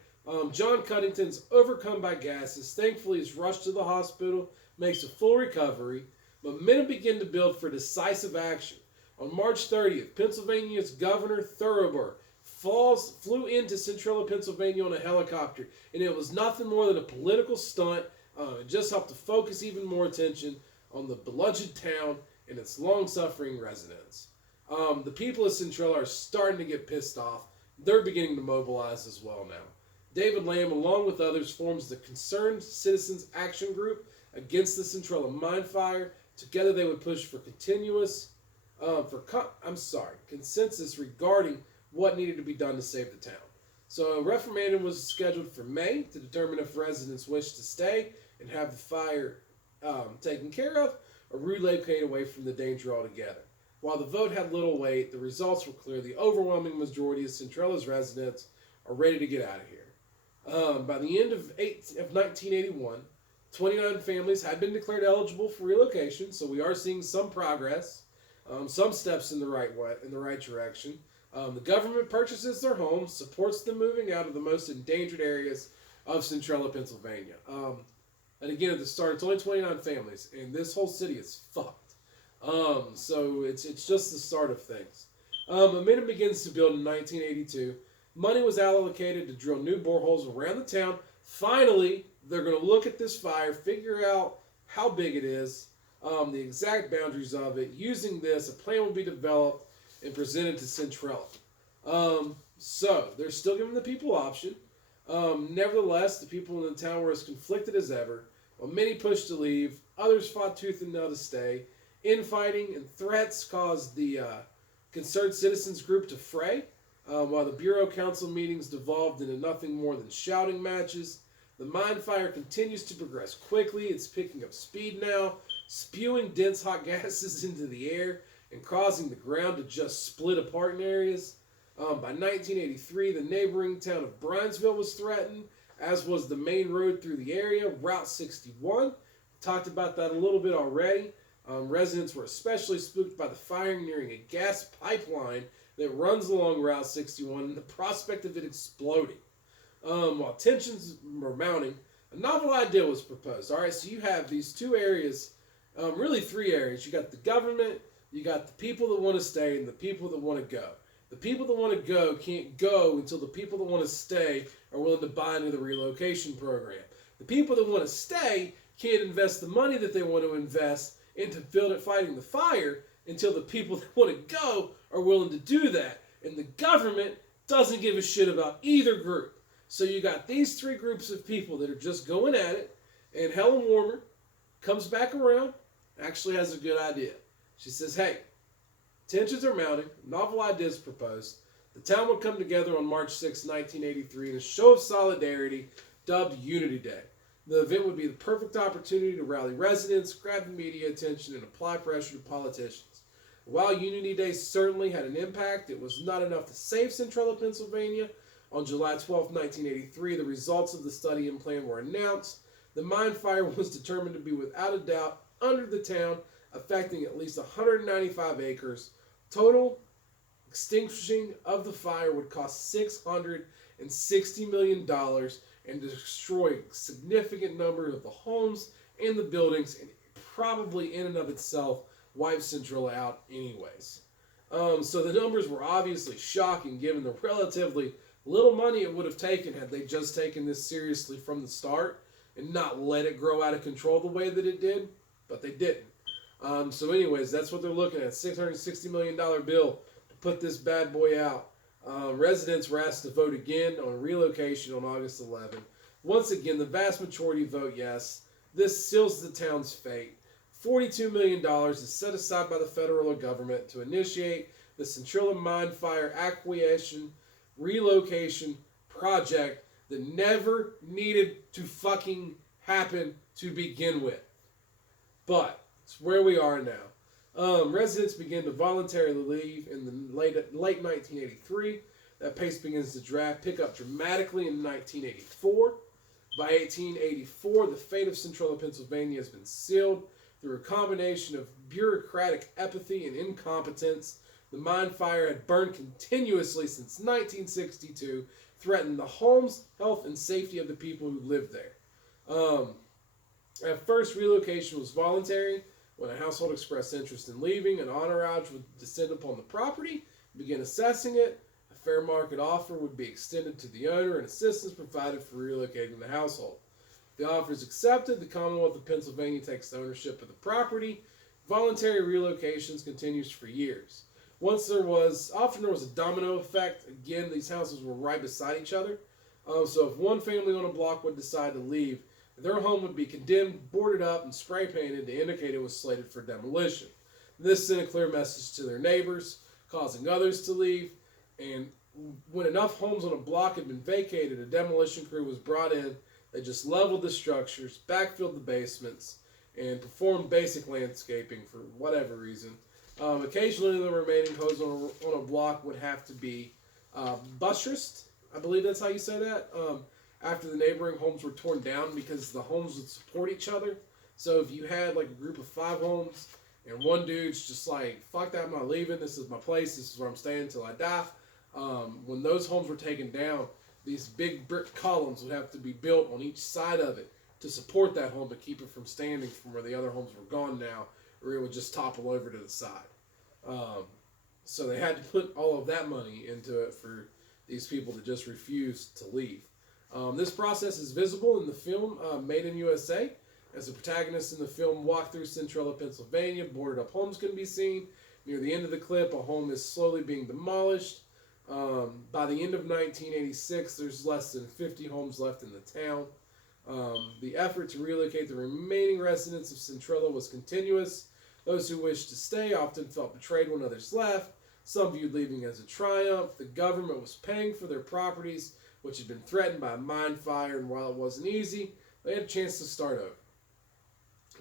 John Cuddington's overcome by gases. Thankfully, he's rushed to the hospital, makes a full recovery. Momentum began to build for decisive action. On March 30th, Pennsylvania's Governor Thurber flew into Centralia, Pennsylvania on a helicopter, and it was nothing more than a political stunt. It just helped to focus even more attention on the beloved town and its long-suffering residents. The people of Centralia are starting to get pissed off. They're beginning to mobilize as well now. David Lamb, along with others, forms the Concerned Citizens Action Group against the Centralia mine fire. Together, they would push for consensus regarding what needed to be done to save the town. So a referendum was scheduled for May to determine if residents wish to stay and have the fire taken care of or relocate away from the danger altogether. While the vote had little weight, the results were clear. The overwhelming majority of Centralia's residents are ready to get out of here. By the end of 1981, 29 families had been declared eligible for relocation, so we are seeing some progress, some steps in the right direction. The government purchases their homes, supports them moving out of the most endangered areas of Centralia, Pennsylvania. And again, at the start, it's only 29 families, and this whole city is fucked. So it's just the start of things. Momentum begins to build in 1982. Money was allocated to drill new boreholes around the town. Finally, they're going to look at this fire, figure out how big it is, the exact boundaries of it. Using this, a plan will be developed and presented to Centralia. So they're still giving the people option. Nevertheless, the people in the town were as conflicted as ever. While many pushed to leave, others fought tooth and nail to stay. Infighting and threats caused the concerned citizens group to fray, while the Bureau Council meetings devolved into nothing more than shouting matches. The mine fire continues to progress quickly. It's picking up speed now, spewing dense hot gases into the air and causing the ground to just split apart in areas. By 1983, the neighboring town of Brinesville was threatened, as was the main road through the area, Route 61. Talked about that a little bit already. Residents were especially spooked by the firing nearing a gas pipeline that runs along Route 61 and the prospect of it exploding. While tensions were mounting, a novel idea was proposed. All right, so you have these two areas, really three areas. You got the government, you got the people that want to stay, and the people that want to go. The people that want to go can't go until the people that want to stay are willing to buy into the relocation program. The people that want to stay can't invest the money that they want to invest into fighting the fire until the people that want to go are willing to do that. And the government doesn't give a shit about either group. So you got these three groups of people that are just going at it, and Helen Warmer comes back around, actually has a good idea. She says, hey, tensions are mounting, novel ideas proposed. The town would come together on March 6, 1983 in a show of solidarity dubbed Unity Day. The event would be the perfect opportunity to rally residents, grab the media attention, and apply pressure to politicians. While Unity Day certainly had an impact, it was not enough to save Centralia, Pennsylvania. On July 12, 1983, the results of the study and plan were announced. The mine fire was determined to be without a doubt under the town, affecting at least 195 acres. Total extinguishing of the fire would cost $660 million and destroy a significant number of the homes and the buildings, and probably in and of itself wipe Centralia out anyways. So the numbers were obviously shocking given the relatively little money it would have taken had they just taken this seriously from the start and not let it grow out of control the way that it did, but they didn't. So anyways, that's what they're looking at, $660 million bill to put this bad boy out. Residents were asked to vote again on relocation on August 11. Once again, the vast majority vote yes. This seals the town's fate. $42 million is set aside by the federal government to initiate the Centralia Mine Fire Acquisition Relocation Project that never needed to fucking happen to begin with. But it's where we are now. Residents begin to voluntarily leave in the late 1983. That pace begins to pick up dramatically in 1984. By 1884, the fate of Centralia, Pennsylvania has been sealed through a combination of bureaucratic apathy and incompetence. The mine fire had burned continuously since 1962, threatened the homes, health, and safety of the people who lived there. At first, relocation was voluntary. When a household expressed interest in leaving, an entourage would descend upon the property, begin assessing it. A fair market offer would be extended to the owner, and assistance provided for relocating the household. If the offer is accepted, the Commonwealth of Pennsylvania takes ownership of the property. Voluntary relocations continues for years. Often there was a domino effect. Again, these houses were right beside each other. So if one family on a block would decide to leave, their home would be condemned, boarded up, and spray painted to indicate it was slated for demolition. This sent a clear message to their neighbors, causing others to leave. And when enough homes on a block had been vacated, a demolition crew was brought in. They just leveled the structures, backfilled the basements, and performed basic landscaping for whatever reason. Occasionally, the remaining homes on a block would have to be buttressed. I believe that's how you say that. After the neighboring homes were torn down because the homes would support each other. So if you had like a group of 5 homes and one dude's just like, fuck that, I'm not leaving. This is my place. This is where I'm staying until I die. When those homes were taken down, these big brick columns would have to be built on each side of it to support that home to keep it from standing from where the other homes were gone now, or it would just topple over to the side. So they had to put all of that money into it for these people to just refuse to leave. This process is visible in the film Made in USA. As the protagonists in the film walk through Centralia, Pennsylvania, boarded up homes can be seen. Near the end of the clip, a home is slowly being demolished. By the end of 1986, there's less than 50 homes left in the town. The effort to relocate the remaining residents of Centralia was continuous. Those who wished to stay often felt betrayed when others left. Some viewed leaving as a triumph. The government was paying for their properties, which had been threatened by a mine fire, and while it wasn't easy, they had a chance to start over.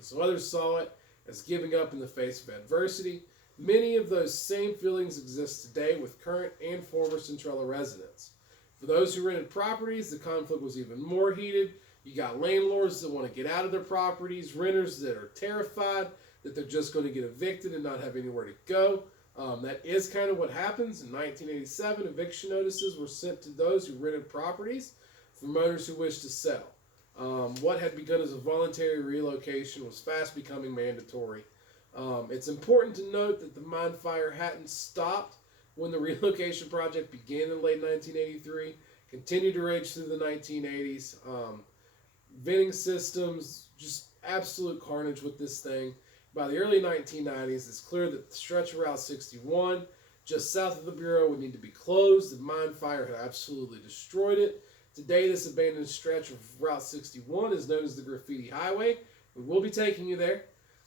So others saw it as giving up in the face of adversity. Many of those same feelings exist today with current and former Centralia residents. For those who rented properties, the conflict was even more heated. You got landlords that want to get out of their properties, renters that are terrified that they're just going to get evicted and not have anywhere to go. That is kind of what happens. In 1987, eviction notices were sent to those who rented properties from owners who wished to sell. What had begun as a voluntary relocation was fast becoming mandatory. It's important to note that the mine fire hadn't stopped when the relocation project began in late 1983, continued to rage through the 1980s. Venting systems, just absolute carnage with this thing. By the early 1990s, it's clear that the stretch of Route 61, just south of the Bureau, would need to be closed. The mine fire had absolutely destroyed it. Today, this abandoned stretch of Route 61 is known as the Graffiti Highway. We will be taking you there.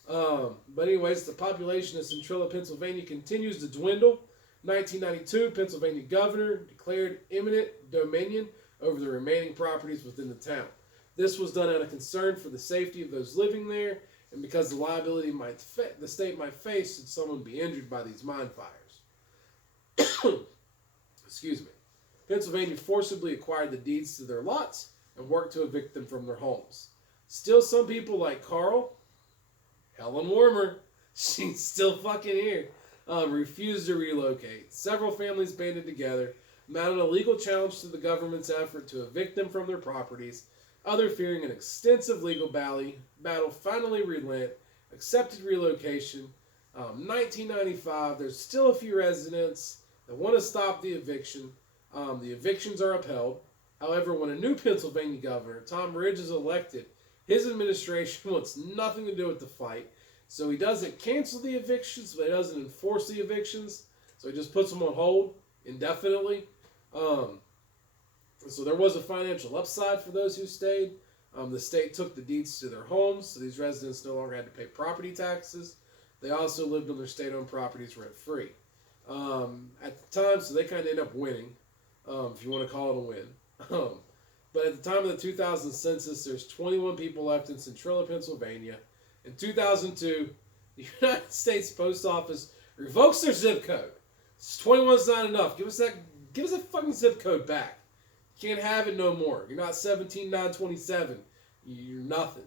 But anyways, the population of Centralia, Pennsylvania continues to dwindle. 1992, Pennsylvania governor declared eminent dominion over the remaining properties within the town. This was done out of concern for the safety of those living there and because the liability the state might face should someone be injured by these mine fires. Excuse me. Pennsylvania forcibly acquired the deeds to their lots and worked to evict them from their homes. Still, some people like Carl, Helen Warmer, she's still fucking here, refused to relocate. Several families banded together, mounted a legal challenge to the government's effort to evict them from their properties. Others, fearing an extensive legal battle, finally relent, accepted relocation. 1995, there's still a few residents that want to stop the eviction. The evictions are upheld. However, when a new Pennsylvania governor, Tom Ridge, is elected, his administration wants nothing to do with the fight. So he doesn't cancel the evictions, but he doesn't enforce the evictions. So he just puts them on hold indefinitely. So there was a financial upside for those who stayed. The state took the deeds to their homes, so these residents no longer had to pay property taxes. They also lived on their state-owned properties rent-free. At the time, so they kind of ended up winning, if you want to call it a win. But at the time of the 2000 census, there's 21 people left in Centralia, Pennsylvania. In 2002, the United States Post Office revokes their zip code. 21 is not enough. Give us that fucking zip code back. You can't have it no more. You're not 17927. You're nothing.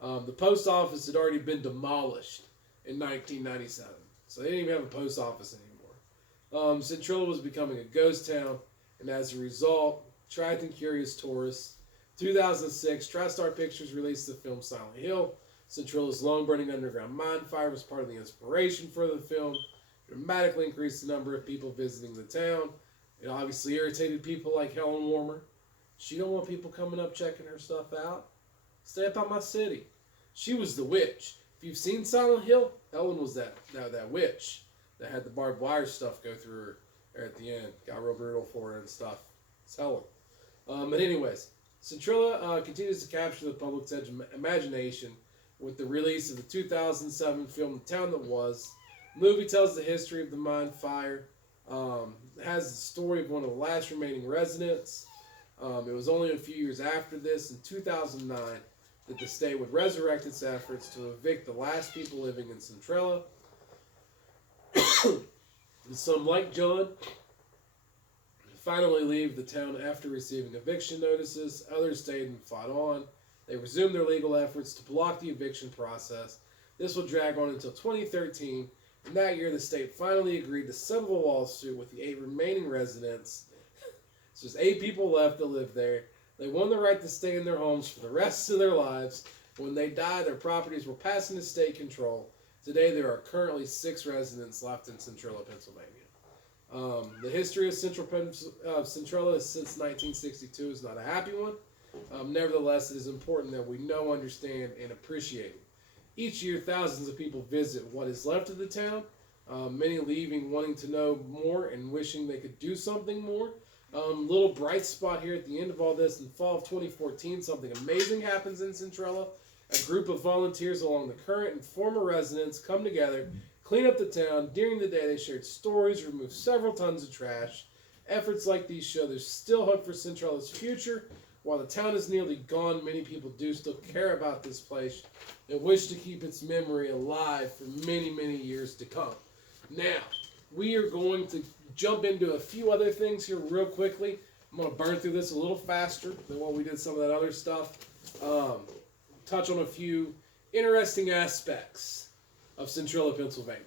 The post office had already been demolished in 1997. So they didn't even have a post office anymore. Centralia was becoming a ghost town, and as a result, attracting curious tourists. 2006, TriStar Pictures released the film Silent Hill. Centralia's long-burning underground mine fire was part of the inspiration for the film. It dramatically increased the number of people visiting the town. It obviously irritated people like Helen Warmer. She don't want people coming up checking her stuff out. Stay up on my city. She was the witch. If you've seen Silent Hill, Helen was that witch that had the barbed wire stuff go through her there at the end. Got real brutal for her and stuff. It's Helen. But anyways, Centralia continues to capture the public's imagination with the release of the 2007 film The Town That Was. The movie tells the history of the mine fire. It has the story of one of the last remaining residents. It was only a few years after this, in 2009, that the state would resurrect its efforts to evict the last people living in Centralia. Some, like John, finally leave the town after receiving eviction notices. Others stayed and fought on. They resumed their legal efforts to block the eviction process. This will drag on until 2013. In that year, the state finally agreed to settle a lawsuit with the 8 remaining residents. So there's 8 people left that live there. They won the right to stay in their homes for the rest of their lives. When they died, their properties were passed into state control. Today, there are currently 6 residents left in Centralia, Pennsylvania. The history of Centralia since 1962 is not a happy one. Nevertheless, it is important that we know, understand, and appreciate it. Each year, thousands of people visit what is left of the town, many leaving wanting to know more and wishing they could do something more. Little bright spot here at the end of all this, in fall of 2014, something amazing happens in Centralia. A group of volunteers along the current and former residents come together, clean up the town. During the day, they shared stories, removed several tons of trash. Efforts like these show there's still hope for Centralia's future. While the town is nearly gone, many people do still care about this place and wish to keep its memory alive for many, many years to come. Now, we are going to jump into a few other things here real quickly. I'm going to burn through this a little faster than what we did some of that other stuff. Touch on a few interesting aspects of Centralia, Pennsylvania.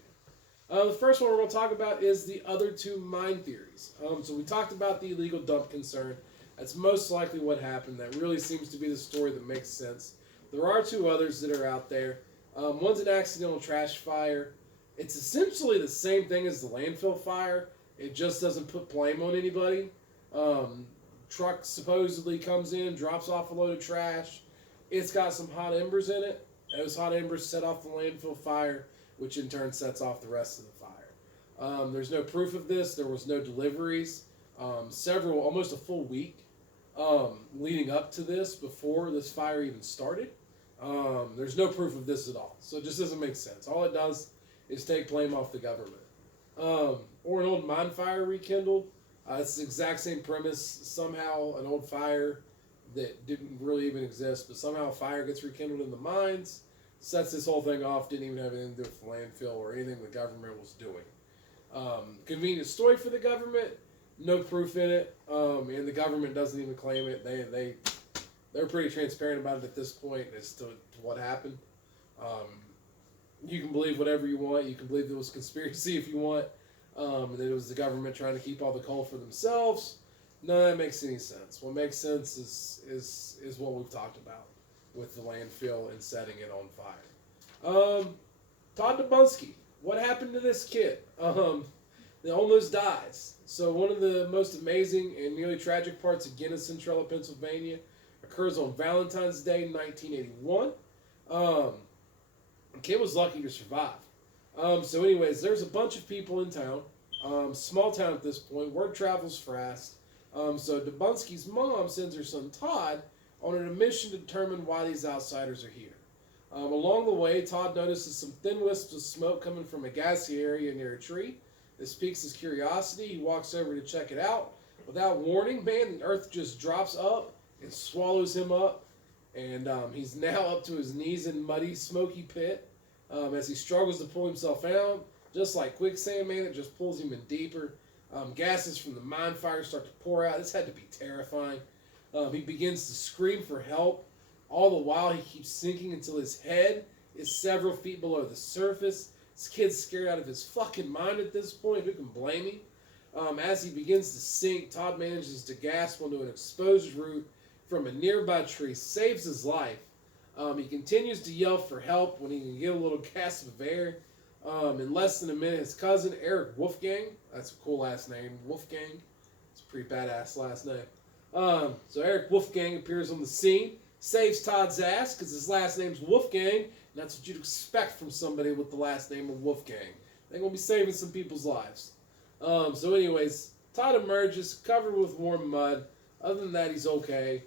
The first one we're going to talk about is the other 2 mine theories. So we talked about the illegal dump concern. That's most likely what happened. That really seems to be the story that makes sense. There are 2 others that are out there. One's an accidental trash fire. It's essentially the same thing as the landfill fire. It just doesn't put blame on anybody. Truck supposedly comes in, drops off a load of trash. It's got some hot embers in it. Those hot embers set off the landfill fire, which in turn sets off the rest of the fire. There's no proof of this. There was no deliveries. Almost a full week leading up to this, before this fire even started. There's no proof of this at all. So it just doesn't make sense. All it does is take blame off the government. Or an old mine fire rekindled. It's the exact same premise. Somehow an old fire that didn't really even exist, but somehow a fire gets rekindled in the mines, sets this whole thing off, didn't even have anything to do with the landfill or anything the government was doing. Convenient story for the government, no proof in it, and the government doesn't even claim it. They're pretty transparent about it at this point as to what happened. You can believe whatever you want. You can believe it was conspiracy if you want. And that it was the government trying to keep all the coal for themselves. None of that makes any sense. What makes sense is what we've talked about with the landfill and setting it on fire. Todd Dubunsky. What happened to this kid? He almost dies. So one of the most amazing and nearly tragic parts again in Centralia, Pennsylvania occurs on Valentine's Day, 1981. The kid was lucky to survive. So anyways, there's a bunch of people in town. Small town at this point. Word travels fast. So Dubunsky's mom sends her son Todd on an mission to determine why these outsiders are here. Along the way, Todd notices some thin wisps of smoke coming from a gassy area near a tree. This piques his curiosity. He walks over to check it out. Without warning, man, the earth just drops up and swallows him up. And he's now up to his knees in muddy, smoky pit. As he struggles to pull himself out, just like quicksand, man, it just pulls him in deeper. Gases from the mine fire start to pour out. This had to be terrifying. He begins to scream for help. All the while, he keeps sinking until his head is several feet below the surface. This kid's scared out of his fucking mind at this point. Who can blame him? As he begins to sink, Todd manages to gasp onto an exposed root from a nearby tree, saves his life. He continues to yell for help when he can get a little gasp of air. In less than a minute, his cousin, Eric Wolfgang, that's a cool last name, Wolfgang. It's a pretty badass last name. So Eric Wolfgang appears on the scene, saves Todd's ass because his last name's Wolfgang, and that's what you'd expect from somebody with the last name of Wolfgang. They're going to be saving some people's lives. So anyways, Todd emerges covered with warm mud. Other than that, he's okay.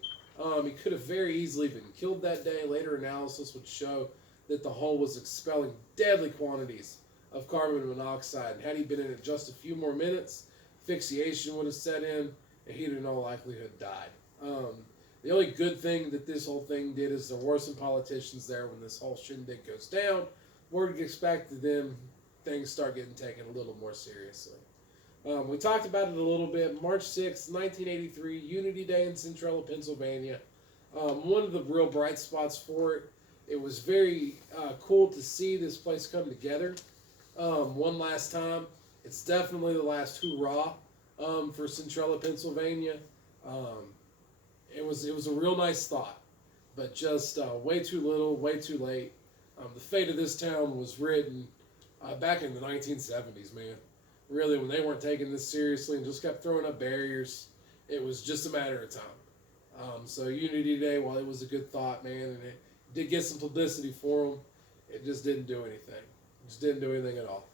He could have very easily been killed that day. Later analysis would show that the hole was expelling deadly quantities of carbon monoxide. And had he been in it just a few more minutes, asphyxiation would have set in, and he'd in all likelihood died. The only good thing that this whole thing did is there were some politicians there when this whole shindig goes down. Word gets back to them, things start getting taken a little more seriously. We talked about it a little bit. March 6th, 1983, Unity Day in Centralia, Pennsylvania. One of the real bright spots for it. It was very cool to see this place come together one last time. It's definitely the last hoorah for Centralia, Pennsylvania. It was a real nice thought, but just way too little, way too late. The fate of this town was written back in the 1970s, man. Really, when they weren't taking this seriously and just kept throwing up barriers, it was just a matter of time. So Unity Day, while it was a good thought, man, and it did get some publicity for them, it just didn't do anything. It just didn't do anything at all.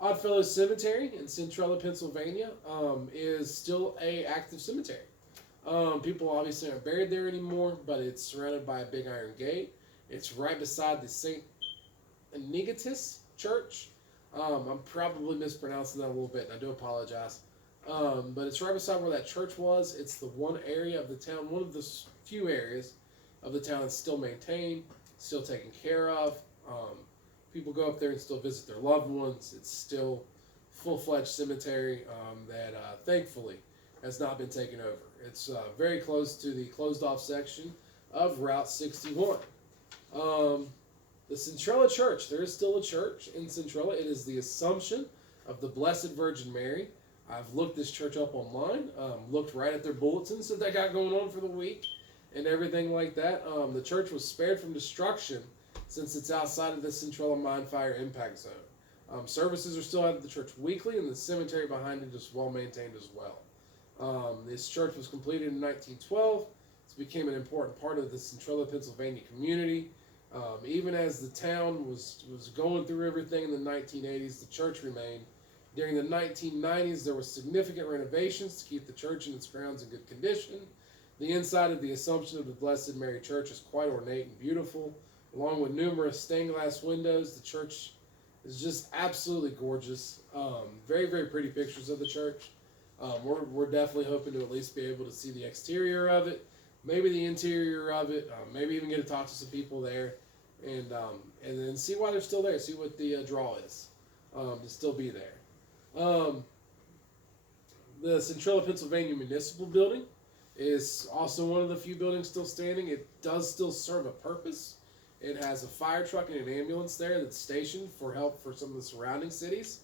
Oddfellows Cemetery in Centralia, Pennsylvania is still a active cemetery. People obviously aren't buried there anymore, but it's surrounded by a big iron gate. It's right beside the St. Inigatis Church. I'm probably mispronouncing that a little bit, and I do apologize. But it's right beside where that church was. It's the one area of the town, one of the few areas of the town that's still maintained, still taken care of. People go up there and still visit their loved ones. It's still full-fledged cemetery that thankfully has not been taken over. It's very close to the closed-off section of Route 61. The Centralia Church, there is still a church in Centralia. It is the Assumption of the Blessed Virgin Mary. I've looked this church up online, looked right at their bulletins that they got going on for the week and everything like that. The church was spared from destruction since it's outside of the Centralia Mine Fire Impact Zone. Services are still at the church weekly, and the cemetery behind it is well maintained as well. This church was completed in 1912. It became an important part of the Centralia, Pennsylvania community. Even as the town was going through everything in the 1980s, the church remained. During the 1990s, there were significant renovations to keep the church and its grounds in good condition. The inside of the Assumption of the Blessed Mary Church is quite ornate and beautiful. Along with numerous stained glass windows, the church is just absolutely gorgeous. Very, very pretty pictures of the church. We're definitely hoping to at least be able to see the exterior of it, maybe the interior of it, maybe even get to talk to some people there, and then see why they're still there, see what the draw is to still be there. The Centralia, Pennsylvania Municipal Building is also one of the few buildings still standing. It does still serve a purpose. It has a fire truck and an ambulance there that's stationed for help for some of the surrounding cities.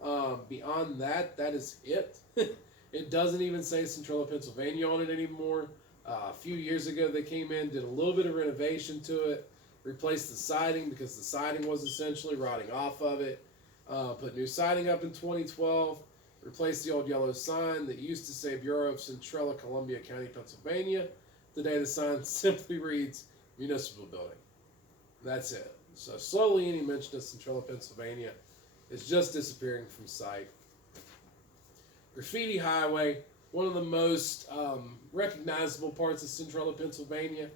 Beyond that, that is it. It doesn't even say Centralia, Pennsylvania on it anymore. A few years ago, they came in, did a little bit of renovation to it, replaced the siding because the siding was essentially rotting off of it, put new siding up in 2012, replaced the old yellow sign that used to say Bureau of Centralia, Columbia County, Pennsylvania. Today, the sign simply reads Municipal Building. That's it. So slowly, any mention of Centralia, Pennsylvania is just disappearing from sight. Graffiti Highway, one of the most recognizable parts of Centralia, Pennsylvania.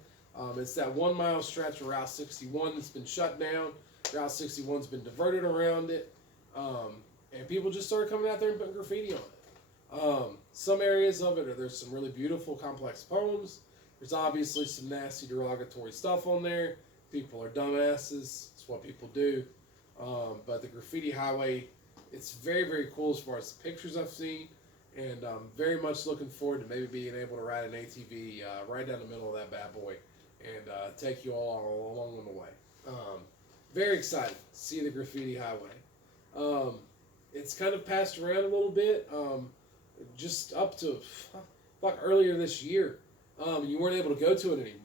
It's that 1 mile stretch of Route 61 that's been shut down. Route 61's been diverted around it. And people just started coming out there and putting graffiti on it. Some areas of it, there's some really beautiful, complex poems. There's obviously some nasty, derogatory stuff on there. People are dumbasses. It's what people do. But the Graffiti Highway, it's very, very cool as far as the pictures I've seen. And I'm very much looking forward to maybe being able to ride an ATV right down the middle of that bad boy and take you all along the way. Very excited to see the Graffiti Highway. It's kind of passed around a little bit, just up to like earlier this year. You weren't able to go to it anymore.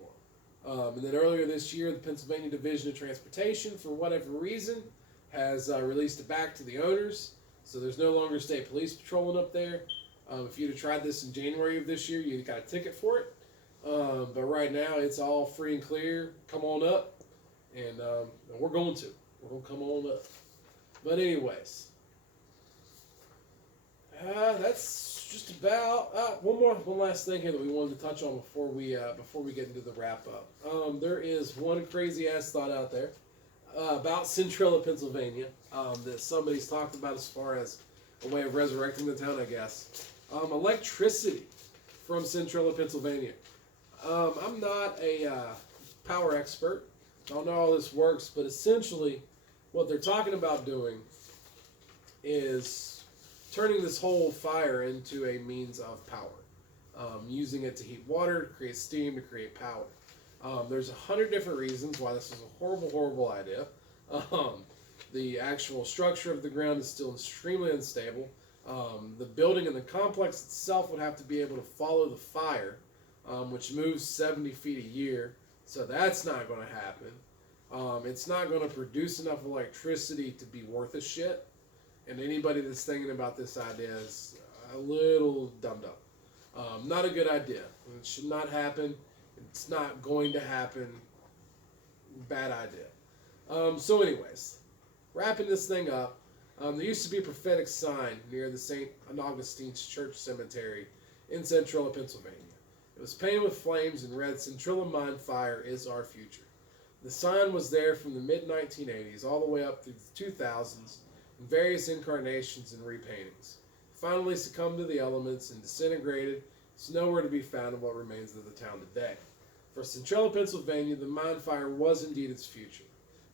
And then earlier this year, the Pennsylvania Division of Transportation, for whatever reason, has released it back to the owners. So there's no longer state police patrolling up there. If you'd have tried this in January of this year, you'd got a ticket for it. But right now, it's all free and clear. Come on up. And we're going to. We're going to come on up. But anyways, that's just about one last thing here that we wanted to touch on before we get into the wrap up. There is one crazy ass thought out there about Centralia, Pennsylvania, that somebody's talked about as far as a way of resurrecting the town, I guess. Electricity from Centralia, Pennsylvania. I'm not a power expert. I don't know how this works, but essentially, What they're talking about doing is turning this whole fire into a means of power, using it to heat water, to create steam, to create power. There's 100 different reasons why this is a horrible, horrible idea. The actual structure of the ground is still extremely unstable. The building and the complex itself would have to be able to follow the fire, which moves 70 feet a year, so that's not going to happen. It's not going to produce enough electricity to be worth a shit, and anybody that's thinking about this idea is a little dumbed up. Not a good idea. It should not happen. It's not going to happen. Bad idea. So anyways, wrapping this thing up, there used to be a prophetic sign near the St. Augustine's Church Cemetery in Centralia, Pennsylvania. It was painted with flames and read, "Centralia mine fire is our future." The sign was there from the mid-1980s all the way up through the 2000s in various incarnations and repaintings. It finally succumbed to the elements and disintegrated. It's nowhere to be found in what remains of the town today. For Centralia, Pennsylvania, the mine fire was indeed its future.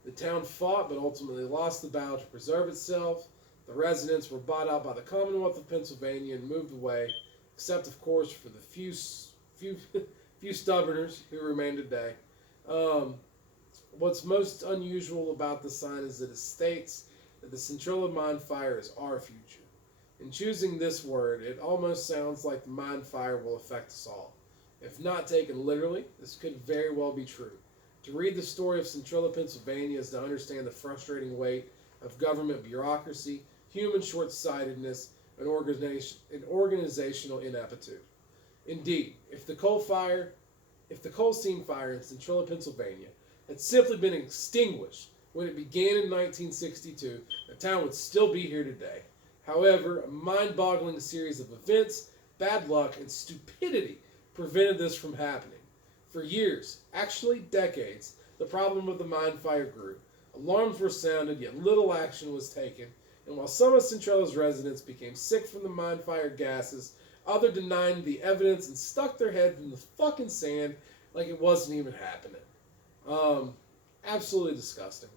The town fought but ultimately lost the battle to preserve itself. The residents were bought out by the Commonwealth of Pennsylvania and moved away, except of course for the few stubborners who remain today. What's most unusual about the sign is that it states that the Centralia mine fire is our future. In choosing this word, it almost sounds like the mine fire will affect us all. If not taken literally, this could very well be true. To read the story of Centralia, Pennsylvania is to understand the frustrating weight of government bureaucracy, human short-sightedness, and organizational ineptitude. Indeed, if the coal seam fire in Centralia, Pennsylvania had simply been extinguished when it began in 1962, the town would still be here today. However, a mind-boggling series of events, bad luck, and stupidity prevented this from happening. For years, actually decades, the problem with the mine fire grew. Alarms were sounded, yet little action was taken, and while some of Centralia's residents became sick from the mine fire gases, others denied the evidence and stuck their heads in the fucking sand like it wasn't even happening. Absolutely disgusting.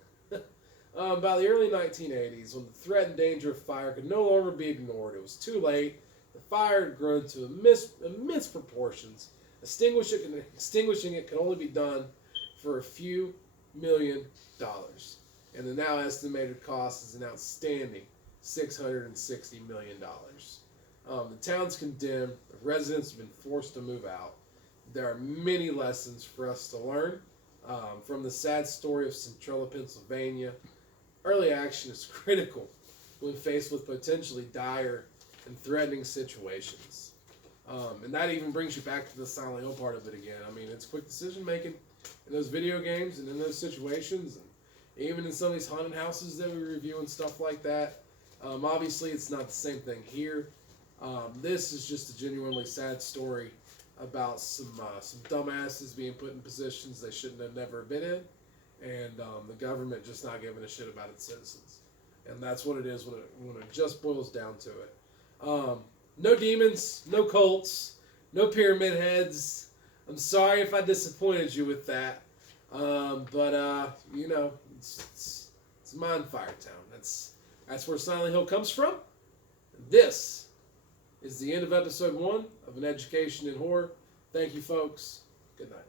By the early 1980s, when the threat and danger of fire could no longer be ignored, it was too late. The fire had grown to immense proportions. Extinguishing it could only be done for a few $1 million. And the now estimated cost is an outstanding $660 million. The town's condemned. The residents have been forced to move out. There are many lessons for us to learn from the sad story of Centralia, Pennsylvania. Early action is critical when faced with potentially dire and threatening situations. And that even brings you back to the Silent Hill part of it again. I mean, it's quick decision making in those video games and in those situations, and even in some of these haunted houses that we review and stuff like that. Obviously, it's not the same thing here. This is just a genuinely sad story about some dumbasses being put in positions they shouldn't have never been in, and the government just not giving a shit about its citizens. And that's what it is when it just boils down to it. No demons, no cults, no pyramid heads. I'm sorry if I disappointed you with that, but you know, it's a mine fire town. That's where Silent Hill comes from. This is the end of episode 1 of An Education in Horror. Thank you, folks. Good night.